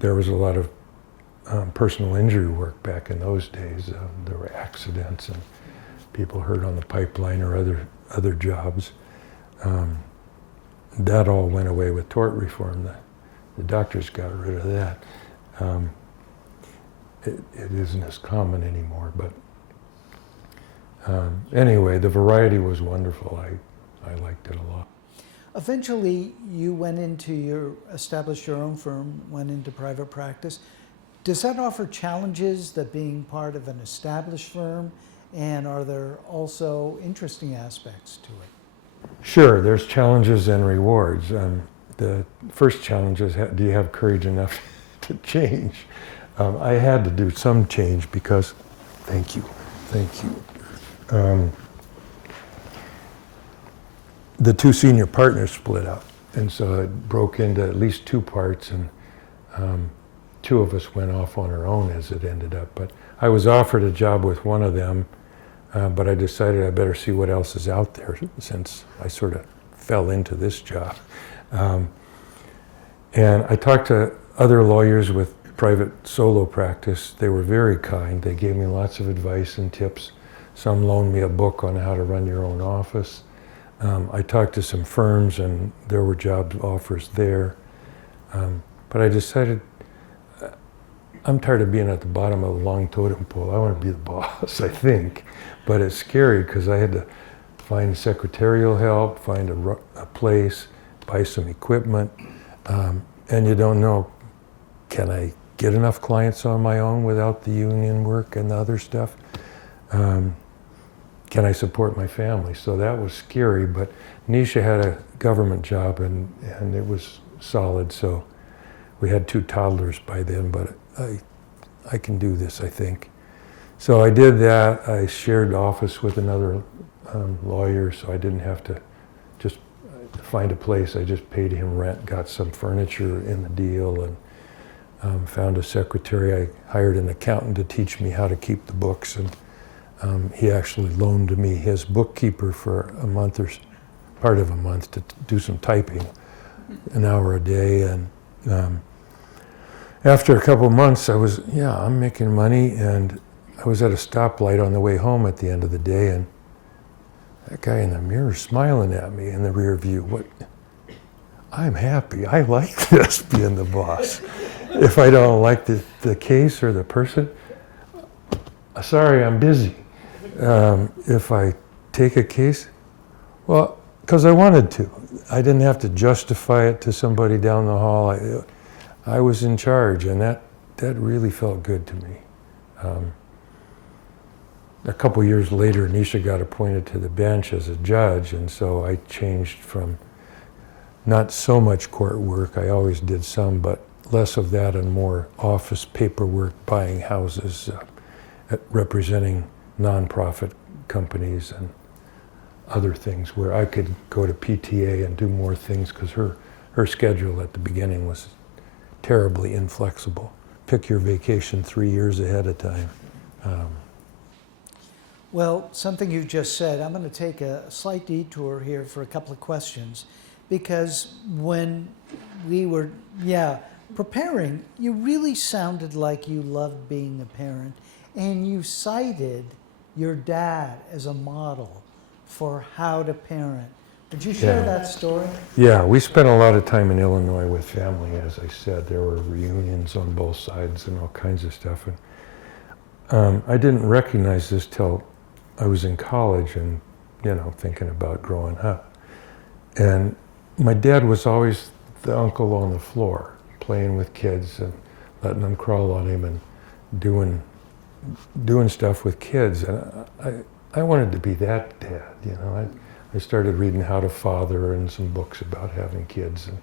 There was a lot of personal injury work back in those days. There were accidents and people hurt on the pipeline or other jobs. That all went away with tort reform. The doctors got rid of that. It isn't as common anymore, but anyway, the variety was wonderful. I liked it a lot. Eventually, you established your own firm, went into private practice. Does that offer challenges, that being part of an established firm, and are there also interesting aspects to it? Sure, there's challenges and rewards. The first challenge is, do you have courage enough to change? I had to do some change because, thank you. The 2 senior partners split up, and so it broke into at least 2 parts, and 2 of us went off on our own as it ended up. But I was offered a job with one of them, but I decided I better see what else is out there since I sort of fell into this job. And I talked to other lawyers with private solo practice. They were very kind. They gave me lots of advice and tips. Some loaned me a book on how to run your own office. I talked to some firms and there were job offers there. But I decided, I'm tired of being at the bottom of a long totem pole. I want to be the boss, I think. But it's scary because I had to find secretarial help, find a place, buy some equipment, and you don't know, can I get enough clients on my own without the union work and the other stuff? Can I support my family? So that was scary, but Niesje had a government job and it was solid, so we had 2 toddlers by then, but I can do this, I think. So I did that. I shared office with another lawyer, so I didn't have to just find a place. I just paid him rent, got some furniture in the deal, and found a secretary. I hired an accountant to teach me how to keep the books, and he actually loaned me his bookkeeper for a month or part of a month to do some typing, an hour a day. And after a couple of months, I'm making money, and I was at a stoplight on the way home at the end of the day, and that guy in the mirror smiling at me in the rear view. I'm happy. I like this, being the boss. If I don't like the case or the person, sorry, I'm busy. If I take a case, well, because I wanted to. I didn't have to justify it to somebody down the hall. I was in charge, and that really felt good to me. A couple years later, Niesje got appointed to the bench as a judge, and so I changed from not so much court work. I always did some, but less of that and more office paperwork, buying houses, representing nonprofit companies and other things where I could go to PTA and do more things, because her schedule at the beginning was terribly inflexible. Pick your vacation 3 years ahead of time. Well, something you just said, I'm going to take a slight detour here for a couple of questions, because when we were, preparing, you really sounded like you loved being a parent, and you cited your dad as a model for how to parent. Would you share that story? Yeah, we spent a lot of time in Illinois with family, as I said. There were reunions on both sides and all kinds of stuff. And I didn't recognize this till I was in college and, thinking about growing up. And my dad was always the uncle on the floor, playing with kids and letting them crawl on him and doing stuff with kids. And I wanted to be that dad, I started reading How to Father and some books about having kids. And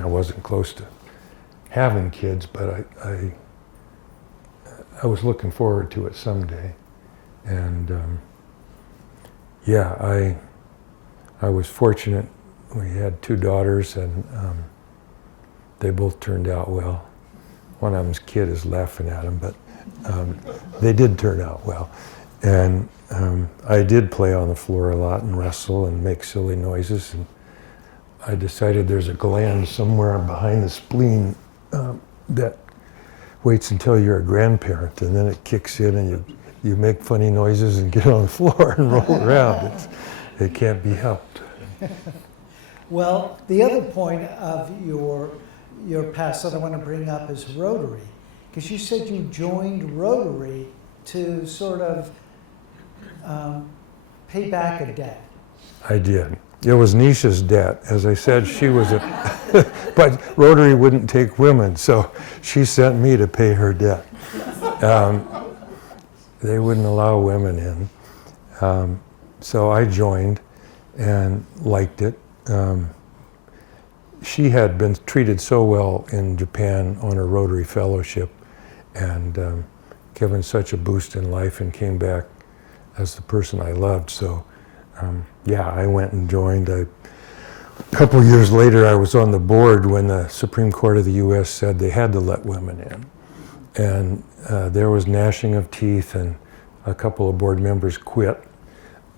I wasn't close to having kids, but I was looking forward to it someday. And I was fortunate. We had 2 daughters, and they both turned out well. One of them's kid is laughing at them, but they did turn out well. And I did play on the floor a lot and wrestle and make silly noises. And I decided there's a gland somewhere behind the spleen that waits until you're a grandparent, and then it kicks in, and you make funny noises and get on the floor and roll around. It can't be helped. Well, the other point of your past that I want to bring up is Rotary, because you said you joined Rotary to sort of pay back a debt. I did. It was Niesje's debt. As I said, she was but Rotary wouldn't take women, so she sent me to pay her debt. They wouldn't allow women in. So I joined and liked it. She had been treated so well in Japan on her Rotary Fellowship and given such a boost in life, and came back as the person I loved. So I went and joined. A couple years later, I was on the board when the Supreme Court of the U.S. said they had to let women in. And there was gnashing of teeth, and a couple of board members quit.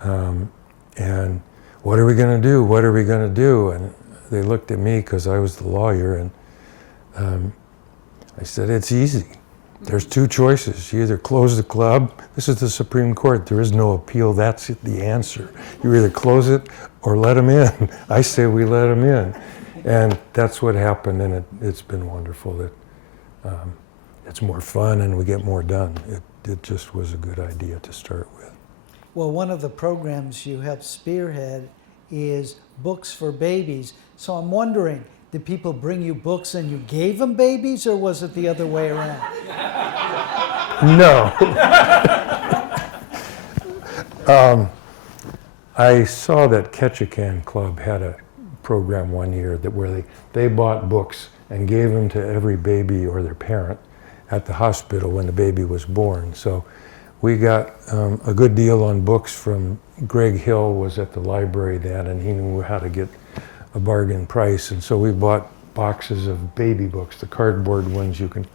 And what are we going to do? What are we going to do? And they looked at me because I was the lawyer, and I said, it's easy. There's 2 choices. You either close the club. This is the Supreme Court. There is no appeal. That's the answer. You either close it or let them in. I say we let them in. And that's what happened, and it's been wonderful. That it's more fun and we get more done. It just was a good idea to start with. Well, one of the programs you helped spearhead is Books for Babies. So I'm wondering, did people bring you books and you gave them babies, or was it the other way around? No. I saw that Ketchikan Club had a program one year where they bought books and gave them to every baby or their parent at the hospital when the baby was born. So we got a good deal on books from Greg Hill, was at the library then, and he knew how to get a bargain price. And so we bought boxes of baby books, the cardboard ones you can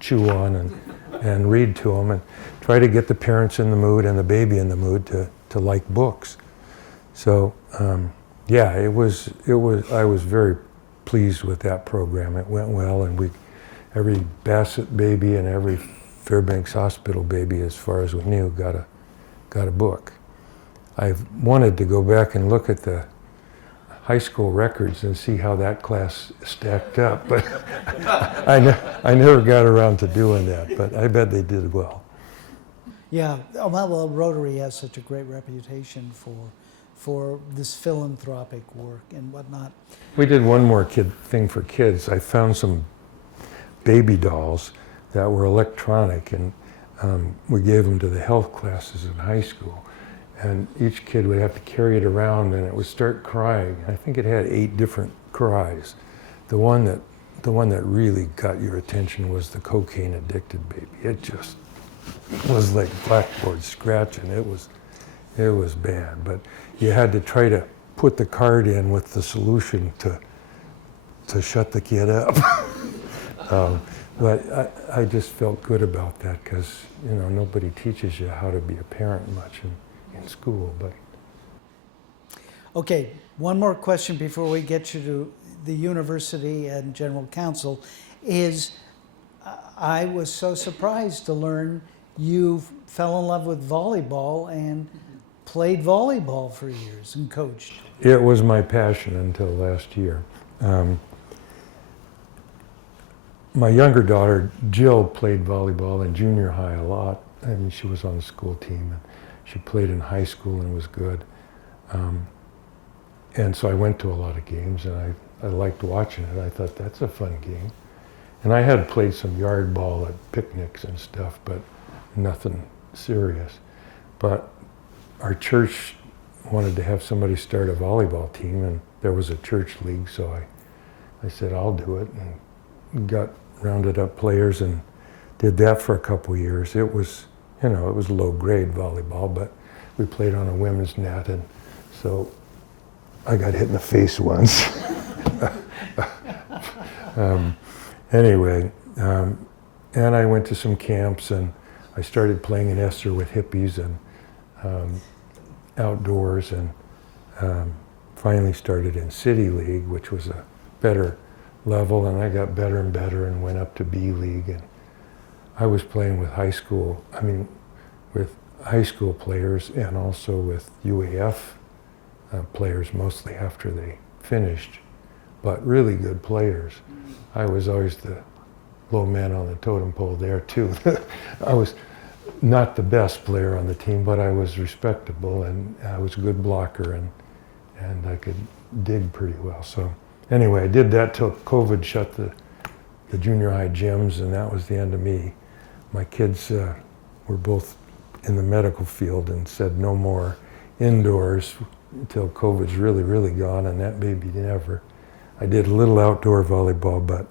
chew on and read to them, and try to get the parents in the mood and the baby in the mood to like books. So yeah, I was very pleased with that program. It went well, and every Bassett baby and every Fairbanks Hospital baby, as far as we knew, got a book. I've wanted to go back and look at the high school records and see how that class stacked up, but I never got around to doing that, but I bet they did well. Yeah, well, Rotary has such a great reputation for this philanthropic work and whatnot. We did one more thing for kids. I found some baby dolls that were electronic, and we gave them to the health classes in high school. And each kid would have to carry it around, and it would start crying. I think it had 8 different cries. The one that really got your attention was the cocaine addicted baby. It just was like blackboard scratching. It was bad, but you had to try to put the card in with the solution to shut the kid up. But I just felt good about that, because nobody teaches you how to be a parent much in school. But okay, one more question before we get you to the university and general counsel is, I was so surprised to learn you fell in love with volleyball and played volleyball for years and coached. It was my passion until last year. My younger daughter, Jill, played volleyball in junior high a lot. I mean, she was on the school team, and she played in high school and was good. And so I went to a lot of games, and I liked watching it. I thought, that's a fun game. And I had played some yard ball at picnics and stuff, but nothing serious. But our church wanted to have somebody start a volleyball team, and there was a church league, so I said, I'll do it, and rounded up players and did that for a couple years. It was, it was low grade volleyball, but we played on a women's net, and so I got hit in the face once. Anyway, and I went to some camps, and I started playing in Esther with hippies and outdoors, and finally started in City League, which was a better level, and I got better and better and went up to B League. And I was playing with high school players, and also with UAF players, mostly after they finished, but really good players. I was always the low man on the totem pole there too. I was not the best player on the team, but I was respectable, and I was a good blocker, and I could dig pretty well. So anyway, I did that till COVID shut the junior high gyms, and that was the end of me. My kids were both in the medical field and said no more indoors until COVID's really, really gone, and that maybe never. I did a little outdoor volleyball, but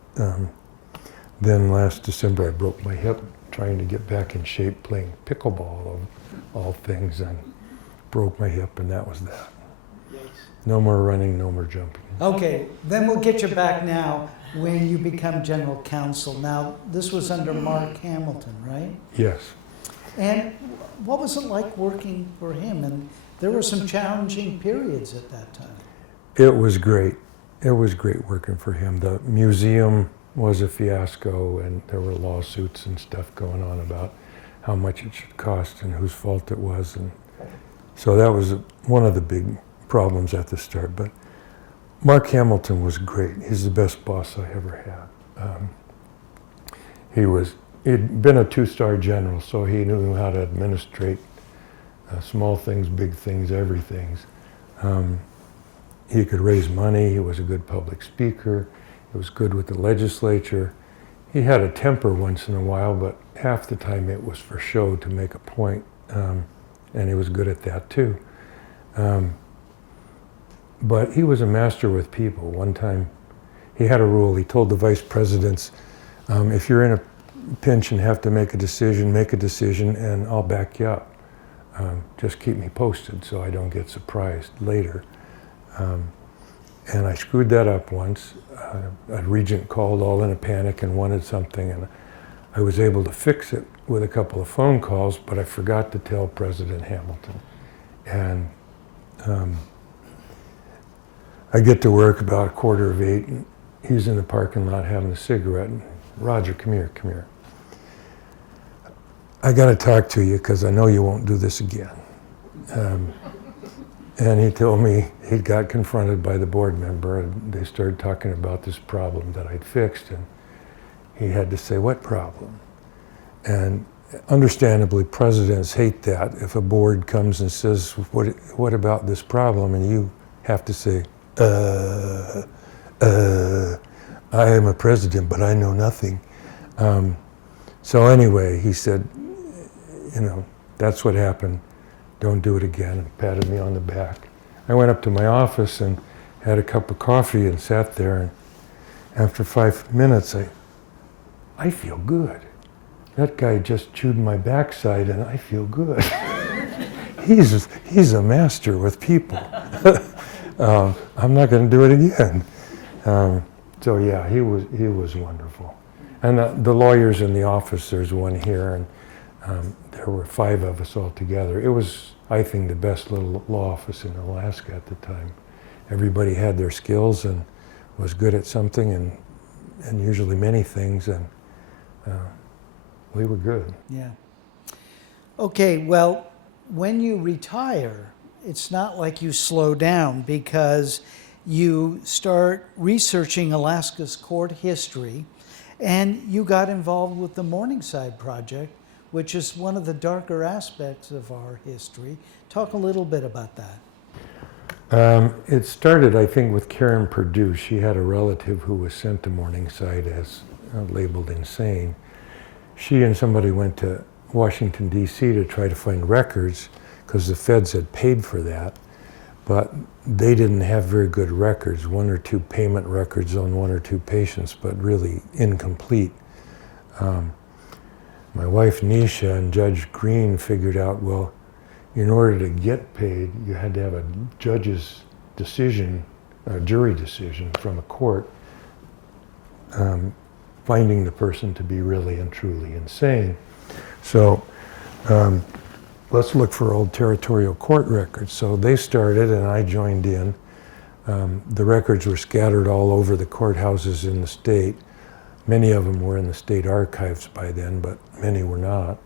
then last December I broke my hip trying to get back in shape playing pickleball of all things, and broke my hip, and that was that. No more running, no more jumping. Okay, then we'll get you back now when you become general counsel. Now, this was under Mark Hamilton, right? Yes. And what was it like working for him? And there were some challenging periods at that time. It was great. It was great working for him. The museum was a fiasco, and there were lawsuits and stuff going on about how much it should cost and whose fault it was. And so that was one of the big problems at the start. But Mark Hamilton was great. He's the best boss I ever had. He'd been a 2-star general, so he knew how to administrate small things, big things, everything. He could raise money. He was a good public speaker. was good with the legislature. He had a temper once in a while, but half the time it was for show to make a point, and he was good at that too. But he was a master with people. One time he had a rule. He told the vice presidents, if you're in a pinch and have to make a decision, and I'll back you up. Just keep me posted so I don't get surprised later. And I screwed that up once. A regent called all in a panic and wanted something, and I was able to fix it with a couple of phone calls, but I forgot to tell President Hamilton. And I get to work about 7:45, and he's in the parking lot having a cigarette, and Roger, come here. I got to talk to you because I know you won't do this again. And he told me he'd got confronted by the board member, and they started talking about this problem that I'd fixed, and he had to say, what problem? And understandably, presidents hate that. If a board comes and says, what about this problem? And you have to say, I am a president, but I know nothing. So anyway, he said, that's what happened. Don't do it again, and patted me on the back. I went up to my office and had a cup of coffee and sat there, and after 5 minutes, I feel good. That guy just chewed my backside, and I feel good. He's a master with people. I'm not going to do it again. So yeah, he was wonderful. And the lawyers in the office, there's one here, and there were 5 of us all together. It was, I think, the best little law office in Alaska at the time. Everybody had their skills and was good at something, and usually many things, and we were good. Yeah. Okay, well, when you retire, it's not like you slow down, because you start researching Alaska's court history, and you got involved with the Morningside Project, which is one of the darker aspects of our history. Talk a little bit about that. It started, I think, with Karen Perdue. She had a relative who was sent to Morningside as labeled insane. She and somebody went to Washington, D.C. to try to find records, because the feds had paid for that, but they didn't have very good records, 1 or 2 payment records on 1 or 2 patients, but really incomplete. My wife Niesje and Judge Green figured out, well, in order to get paid, you had to have a judge's decision, a jury decision from a court, finding the person to be really and truly insane. So let's look for old territorial court records. So they started, and I joined in. The records were scattered all over the courthouses in the state. Many of them were in the state archives by then, but many were not.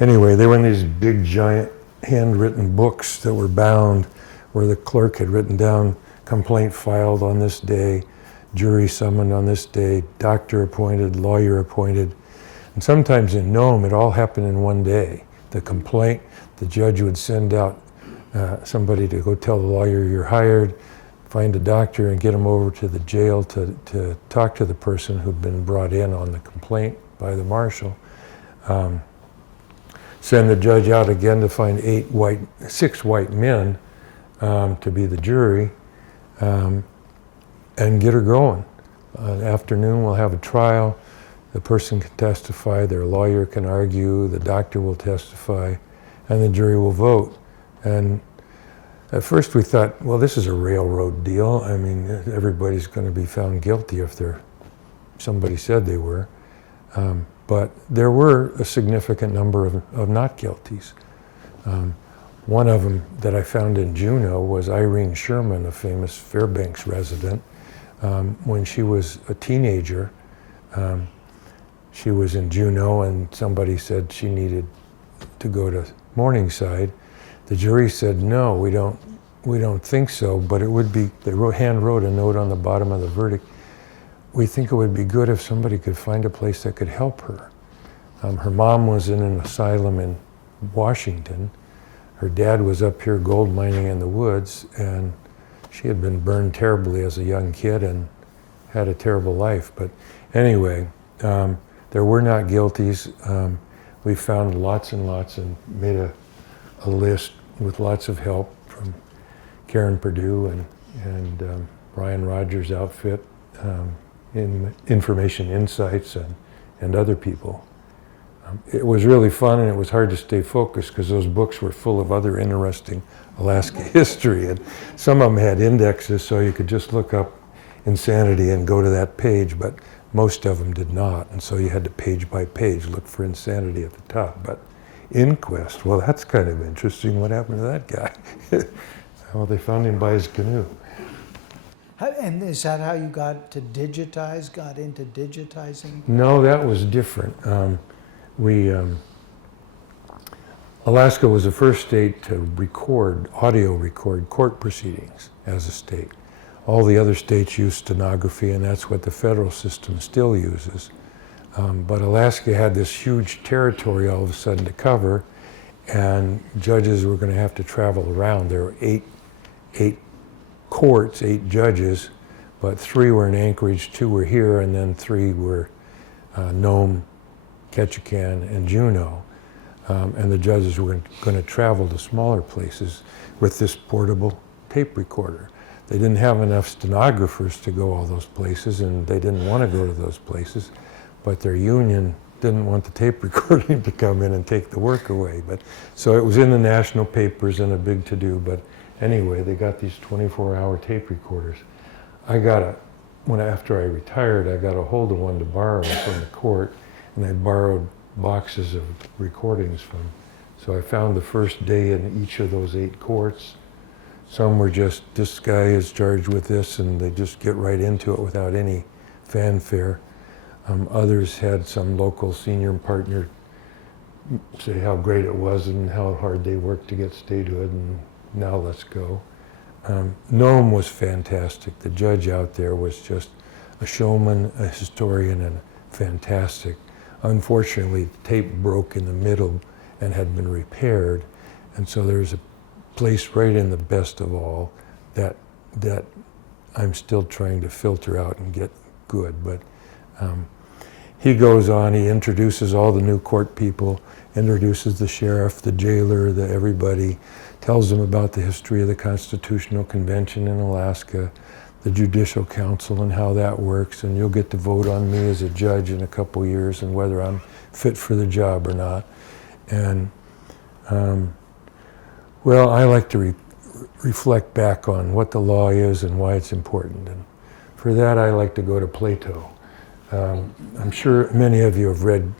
Anyway, they were in these big, giant, handwritten books that were bound, where the clerk had written down, complaint filed on this day, jury summoned on this day, doctor appointed, lawyer appointed. And sometimes in Nome, it all happened in one day. The complaint, the judge would send out somebody to go tell the lawyer you're hired, find a doctor and get him over to the jail to talk to the person who'd been brought in on the complaint by the marshal. Send the judge out again to find 6 white men to be the jury, and get her going. Afternoon we'll have a trial. The person can testify, their lawyer can argue, the doctor will testify, and the jury will vote. And at first we thought, well, this is a railroad deal. I mean, everybody's going to be found guilty if somebody said they were. But there were a significant number of not guilties. One of them that I found in Juneau was Irene Sherman, a famous Fairbanks resident. When she was a teenager, she was in Juneau, and somebody said she needed to go to Morningside. The jury said, no, we don't think so, but it would be, they hand wrote a note on the bottom of the verdict. We think it would be good if somebody could find a place that could help her. Her mom was in an asylum in Washington. Her dad was up here gold mining in the woods, and she had been burned terribly as a young kid and had a terrible life. But anyway, there were not guilties. We found lots and lots and made a list with lots of help from Karen Perdue and Brian Rogers' outfit, in Information Insights and other people. It was really fun, and it was hard to stay focused because those books were full of other interesting Alaska history, and some of them had indexes so you could just look up insanity and go to that page, but most of them did not, and so you had to page by page look for insanity at the top. But inquest, well, that's kind of interesting. What happened to that guy? Well, they found him by his canoe. And is that how you got into digitizing? No, that was different. Alaska was the first state to audio record court proceedings as a state. All the other states use stenography, and that's what the federal system still uses. But Alaska had this huge territory all of a sudden to cover, and judges were going to have to travel around. There were eight courts, 8 judges, but 3 were in Anchorage, 2 were here, and then 3 were Nome, Ketchikan, and Juneau. And the judges were going to travel to smaller places with this portable tape recorder. They didn't have enough stenographers to go all those places, and they didn't want to go to those places, but their union didn't want the tape recording to come in and take the work away. But so it was in the national papers and a big to-do, but anyway, they got these 24-hour tape recorders. After I retired, I got a hold of one to borrow from the court, and I borrowed boxes of recordings from. So I found the first day in each of those 8 courts. Some were just, this guy is charged with this, and they just get right into it without any fanfare. Others had some local senior partner say how great it was and how hard they worked to get statehood, and now let's go. Nome was fantastic. The judge out there was just a showman, a historian, and fantastic. Unfortunately, the tape broke in the middle and had been repaired, and so there's a place right in the best of all that I'm still trying to filter out and get good. But he goes on, he introduces all the new court people, introduces the sheriff, the jailer, everybody, tells them about the history of the Constitutional Convention in Alaska, the Judicial Council and how that works, and you'll get to vote on me as a judge in a couple years and whether I'm fit for the job or not. And well, I like to reflect back on what the law is and why it's important. And for that, I like to go to Plato. I'm sure many of you have read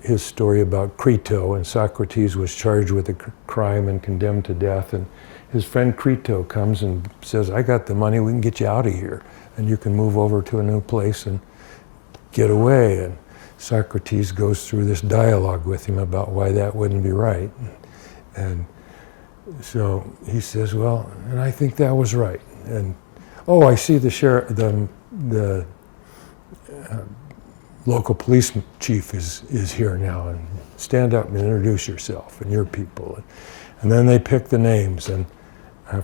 his story about Crito, and Socrates was charged with a crime and condemned to death. And his friend Crito comes and says, I got the money, we can get you out of here, and you can move over to a new place and get away. And Socrates goes through this dialogue with him about why that wouldn't be right. And so he says, well, and I think that was right. And, oh, I see the local police chief is here now, and stand up and introduce yourself and your people. And then they pick the names and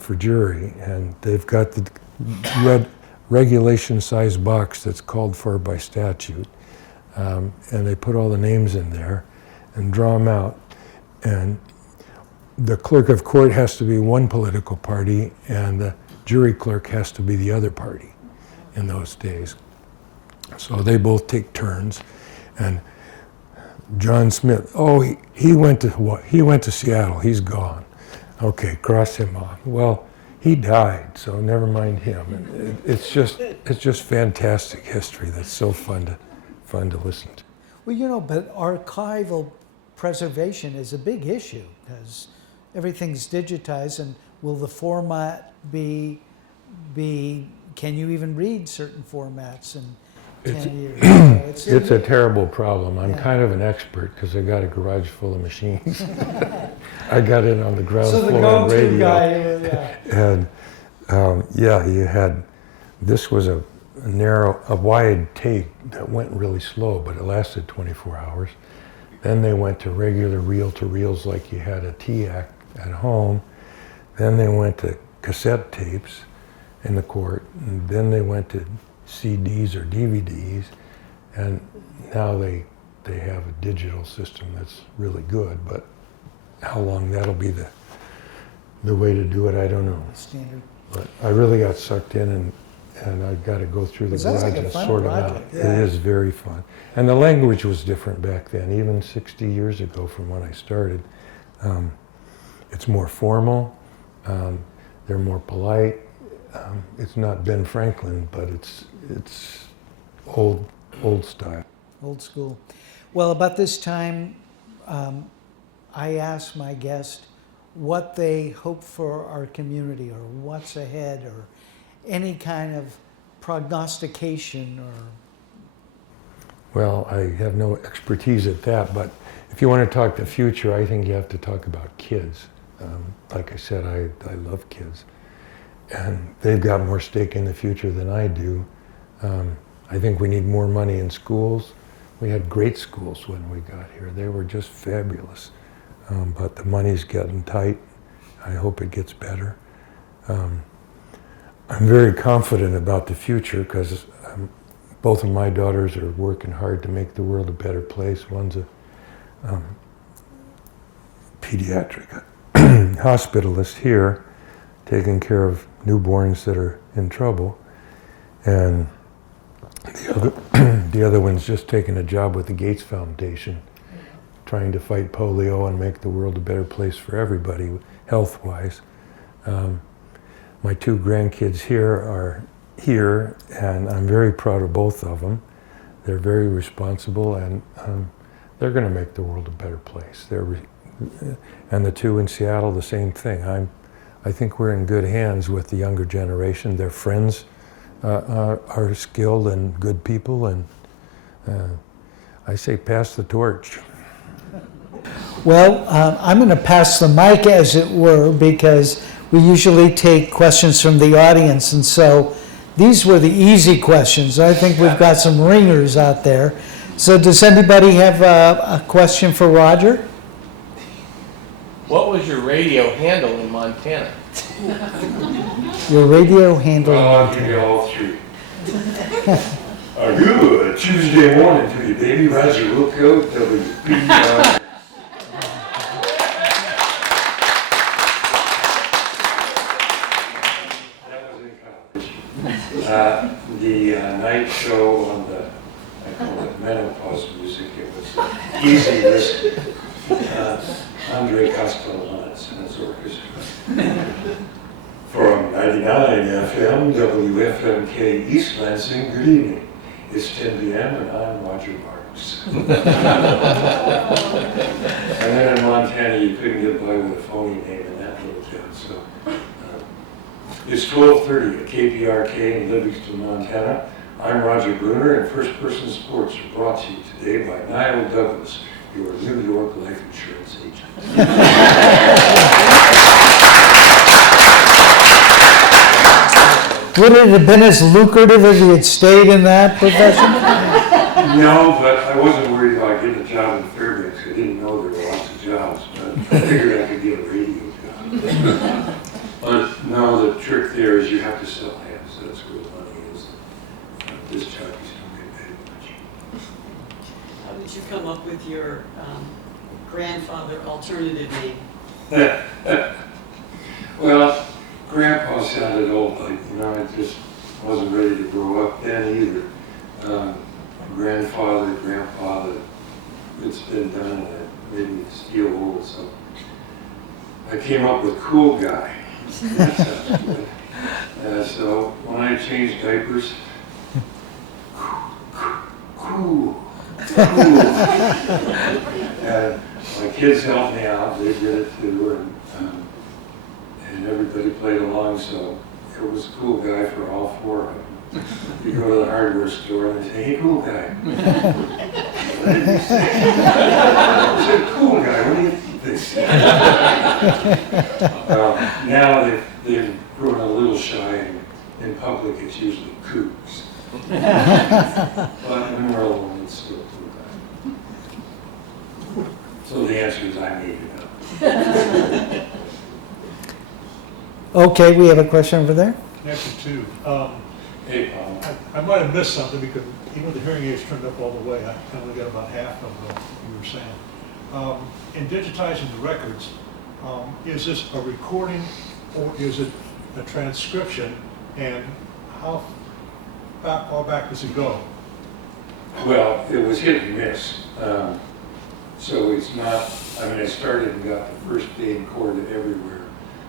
for jury, and they've got the red regulation-sized box that's called for by statute, and they put all the names in there and draw them out. And the clerk of court has to be one political party, and the jury clerk has to be the other party in those days. So they both take turns, and John Smith, oh, he went to Seattle, he's gone. Okay, cross him off. Well, he died, so never mind him. And it's just fantastic history that's so fun to listen to. Well, but archival preservation is a big issue because everything's digitized, and will the format be can you even read certain formats in 10 years? It's a terrible problem. I'm kind of an expert because I got a garage full of machines. I got in on the ground floor on radio. Guy, And you had, this was a wide tape that went really slow, but it lasted 24 hours. Then they went to regular reel-to-reels like you had a TIAC at home. Then they went to cassette tapes in the court. And then they went to CDs or DVDs, and now they have a digital system that's really good, but how long that'll be the way to do it, I don't know. Standard. But I really got sucked in, and I got to go through the Sounds garage like a and fun sort it out. project, yeah. It is very fun. And the language was different back then, even 60 years ago from when I started. It's more formal, they're more polite. It's not Ben Franklin, but it's old style. Old school. Well, about this time, I asked my guest what they hope for our community, or what's ahead, or any kind of prognostication, or... Well, I have no expertise at that, but if you want to talk the future, I think you have to talk about kids. Like I said, I love kids. And they've got more stake in the future than I do. I think we need more money in schools. We had great schools when we got here. They were just fabulous. But the money's getting tight. I hope it gets better. I'm very confident about the future because both of my daughters are working hard to make the world a better place. One's a pediatric hospitalist here, taking care of newborns that are in trouble. And the other one's just taking a job with the Gates Foundation, trying to fight polio and make the world a better place for everybody, health-wise. My two grandkids here are here, and I'm very proud of both of them. They're very responsible, and they're going to make the world a better place. And the two in Seattle, the same thing. I think we're in good hands with the younger generation. Their friends are skilled and good people, and I say pass the torch. Well, I'm going to pass the mic, as it were, because we usually take questions from the audience, and so these were the easy questions. I think we've got some ringers out there. So does anybody have a question for Roger? What was your radio handle in Montana? Your radio handle. Well, I'll give you all three. Good Tuesday morning to you, baby. Roger Wilco, WPR. The night show on the, I call it menopause music, it was Easy Listening. Andre Castellanos and his orchestra. From 99 FM, WFMK East Lansing, good evening. It's 10 p.m. and I'm Roger Marks. And then in Montana, you couldn't get by with a phony name in that little town, so. It's 12:30 at KPRK in Livingston, Montana. I'm Roger Brunner, and First Person Sports are brought to you today by Niall Douglas, your New York life insurance agent. Would it have been as lucrative if you had stayed in that profession? No, but I wasn't worried about getting a job in Fairbanks. I didn't know there were lots of jobs, but I figured I could get a radio job. But no, the trick there is you have to sell hams. That's where the money is. This jockeys don't get paid much. How did you come up with your grandfather alternative name? Well, Grandpa sounded old, like, I just wasn't ready to grow up then either. Grandfather, grandfather, it's been done, and it made me feel old, so I came up with Cool Guy. That sounds good. So when I changed diapers, cool. And my kids helped me out, they did it too, and everybody played along, so it was a Cool Guy for all four of them. You go to the hardware store and they say, hey, Cool Guy. What did you say? I said, Cool Guy, what do you think this? Now they've grown a little shy, and in public it's usually Coogs. But when we're alone, it's still Cool Guy. So the answer is I made it up. Okay, we have a question over there. Connected to, Hey, Paul. I might have missed something because even with the hearing aids turned up all the way, I only got about half of what you were saying. In digitizing the records, is this a recording or is it a transcription? And how far back does it go? Well, it was hit and miss. So it's not, I mean, I started and got the first day in court everywhere.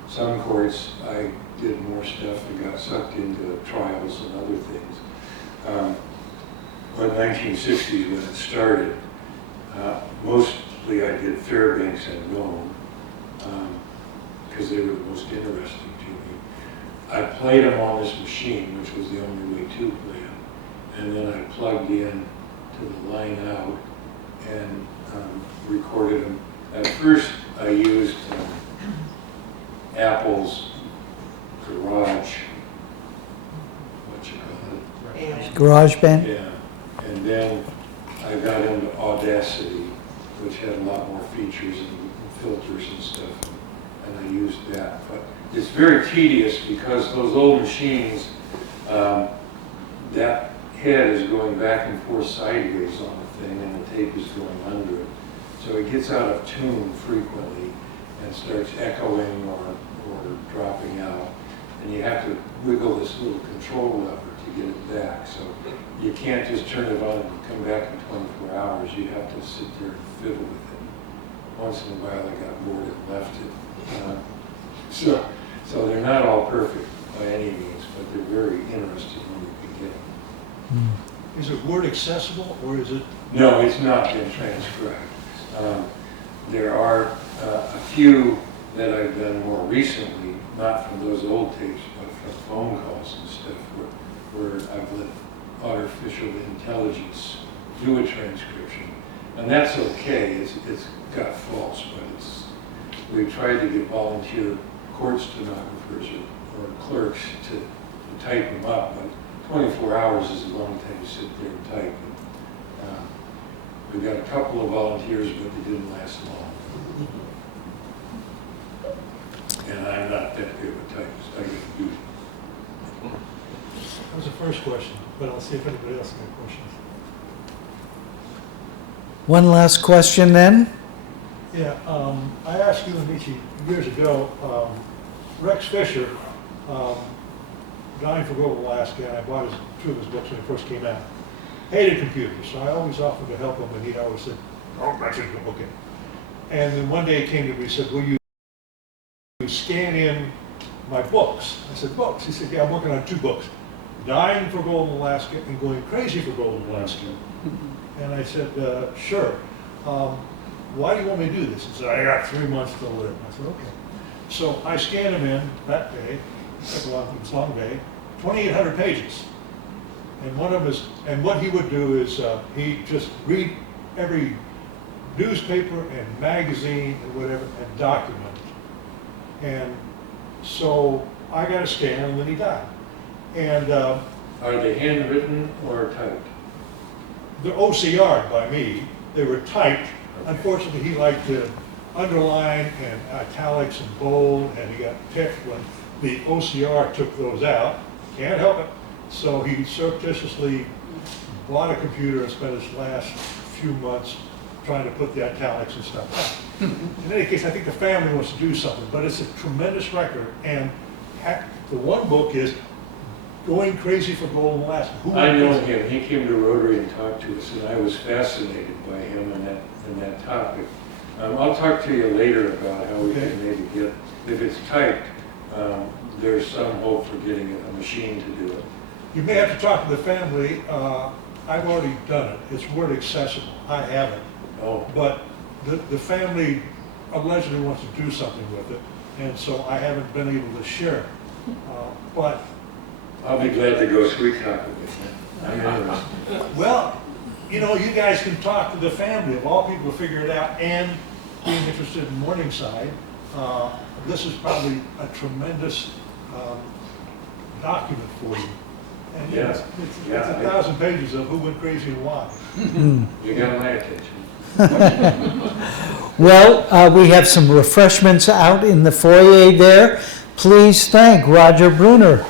Some courts, I did more stuff and got sucked into trials and other things. In the 1960s when it started, mostly I did Fairbanks and Rome, because they were the most interesting to me. I played them on this machine, which was the only way to play them. And then I plugged in to the line out and recorded them. At first I used Apple's Garage, what you call it? GarageBand? Yeah, and then I got into Audacity, which had a lot more features and filters and stuff, and I used that. But it's very tedious because those old machines, that head is going back and forth sideways on the thing, and the tape is going under it. So it gets out of tune frequently and starts echoing or dropping out. And you have to wiggle this little control lever to get it back. So you can't just turn it on and come back in 24 hours. You have to sit there and fiddle with it. Once in a while I got bored and left it. So they're not all perfect by any means, but they're very interesting when you can get them. Is it word accessible or is it? No, it's not been transcribed. There are a few that I've done more recently, not from those old tapes, but from phone calls and stuff, where I've let artificial intelligence do a transcription. And that's okay, it's got faults, but we've tried to get volunteer court stenographers or clerks to type them up, but 24 hours is a long time to sit there and type. We've got a couple of volunteers, but they didn't last long. And I'm not that good of a typist. I get used. That was the first question, but I'll see if anybody else has got questions. One last question then. Yeah, I asked you and Niesje years ago, Rex Fisher, Dying for Gold, Alaska, and I bought two of his books when he first came out. Hated computers, so I always offered to help him, and he'd always said, "Oh, Rex, okay." And then one day he came to me and said, "Will you scan in my books?" I said, "Books?" He said, "Yeah, I'm working on two books, Dying for Gold in Alaska and Going Crazy for Gold in Alaska." And I said, "Sure. Why do you want me to do this?" He said, "I got 3 months to live." I said, "Okay." So I scanned them in that day. It took a long day, 2,800 pages. And one of his, and what he would do is he'd just read every newspaper and magazine and whatever and document it. And so I got a scan and then he died. And Are they handwritten or typed? they're OCR'd by me. They were typed. Unfortunately, he liked to underline and italics and bold, and he got ticked when the OCR took those out. Can't help it. So he surreptitiously bought a computer and spent his last few months trying to put the italics and stuff out. In any case, I think the family wants to do something, but it's a tremendous record. And the one book is Going Crazy for Gold in Alaska. I know him. He came to Rotary and talked to us, and I was fascinated by him and that topic. I'll talk to you later about how we can maybe get, if it's typed, there's some hope for getting a machine to do it. You may have to talk to the family. I've already done it. It's word accessible. I haven't. Oh. But the family allegedly wants to do something with it, and so I haven't been able to share it. But I'll be glad to go sweet talk with you. I'm interested. well, you know, you guys can talk to the family of all people to figure it out, and being interested in Morningside, this is probably a tremendous document for you. And Yeah. it's Yeah, 1,000 pages of who went crazy and why. You got my attention. Well, we have some refreshments out in the foyer there. Please thank Roger Brunner.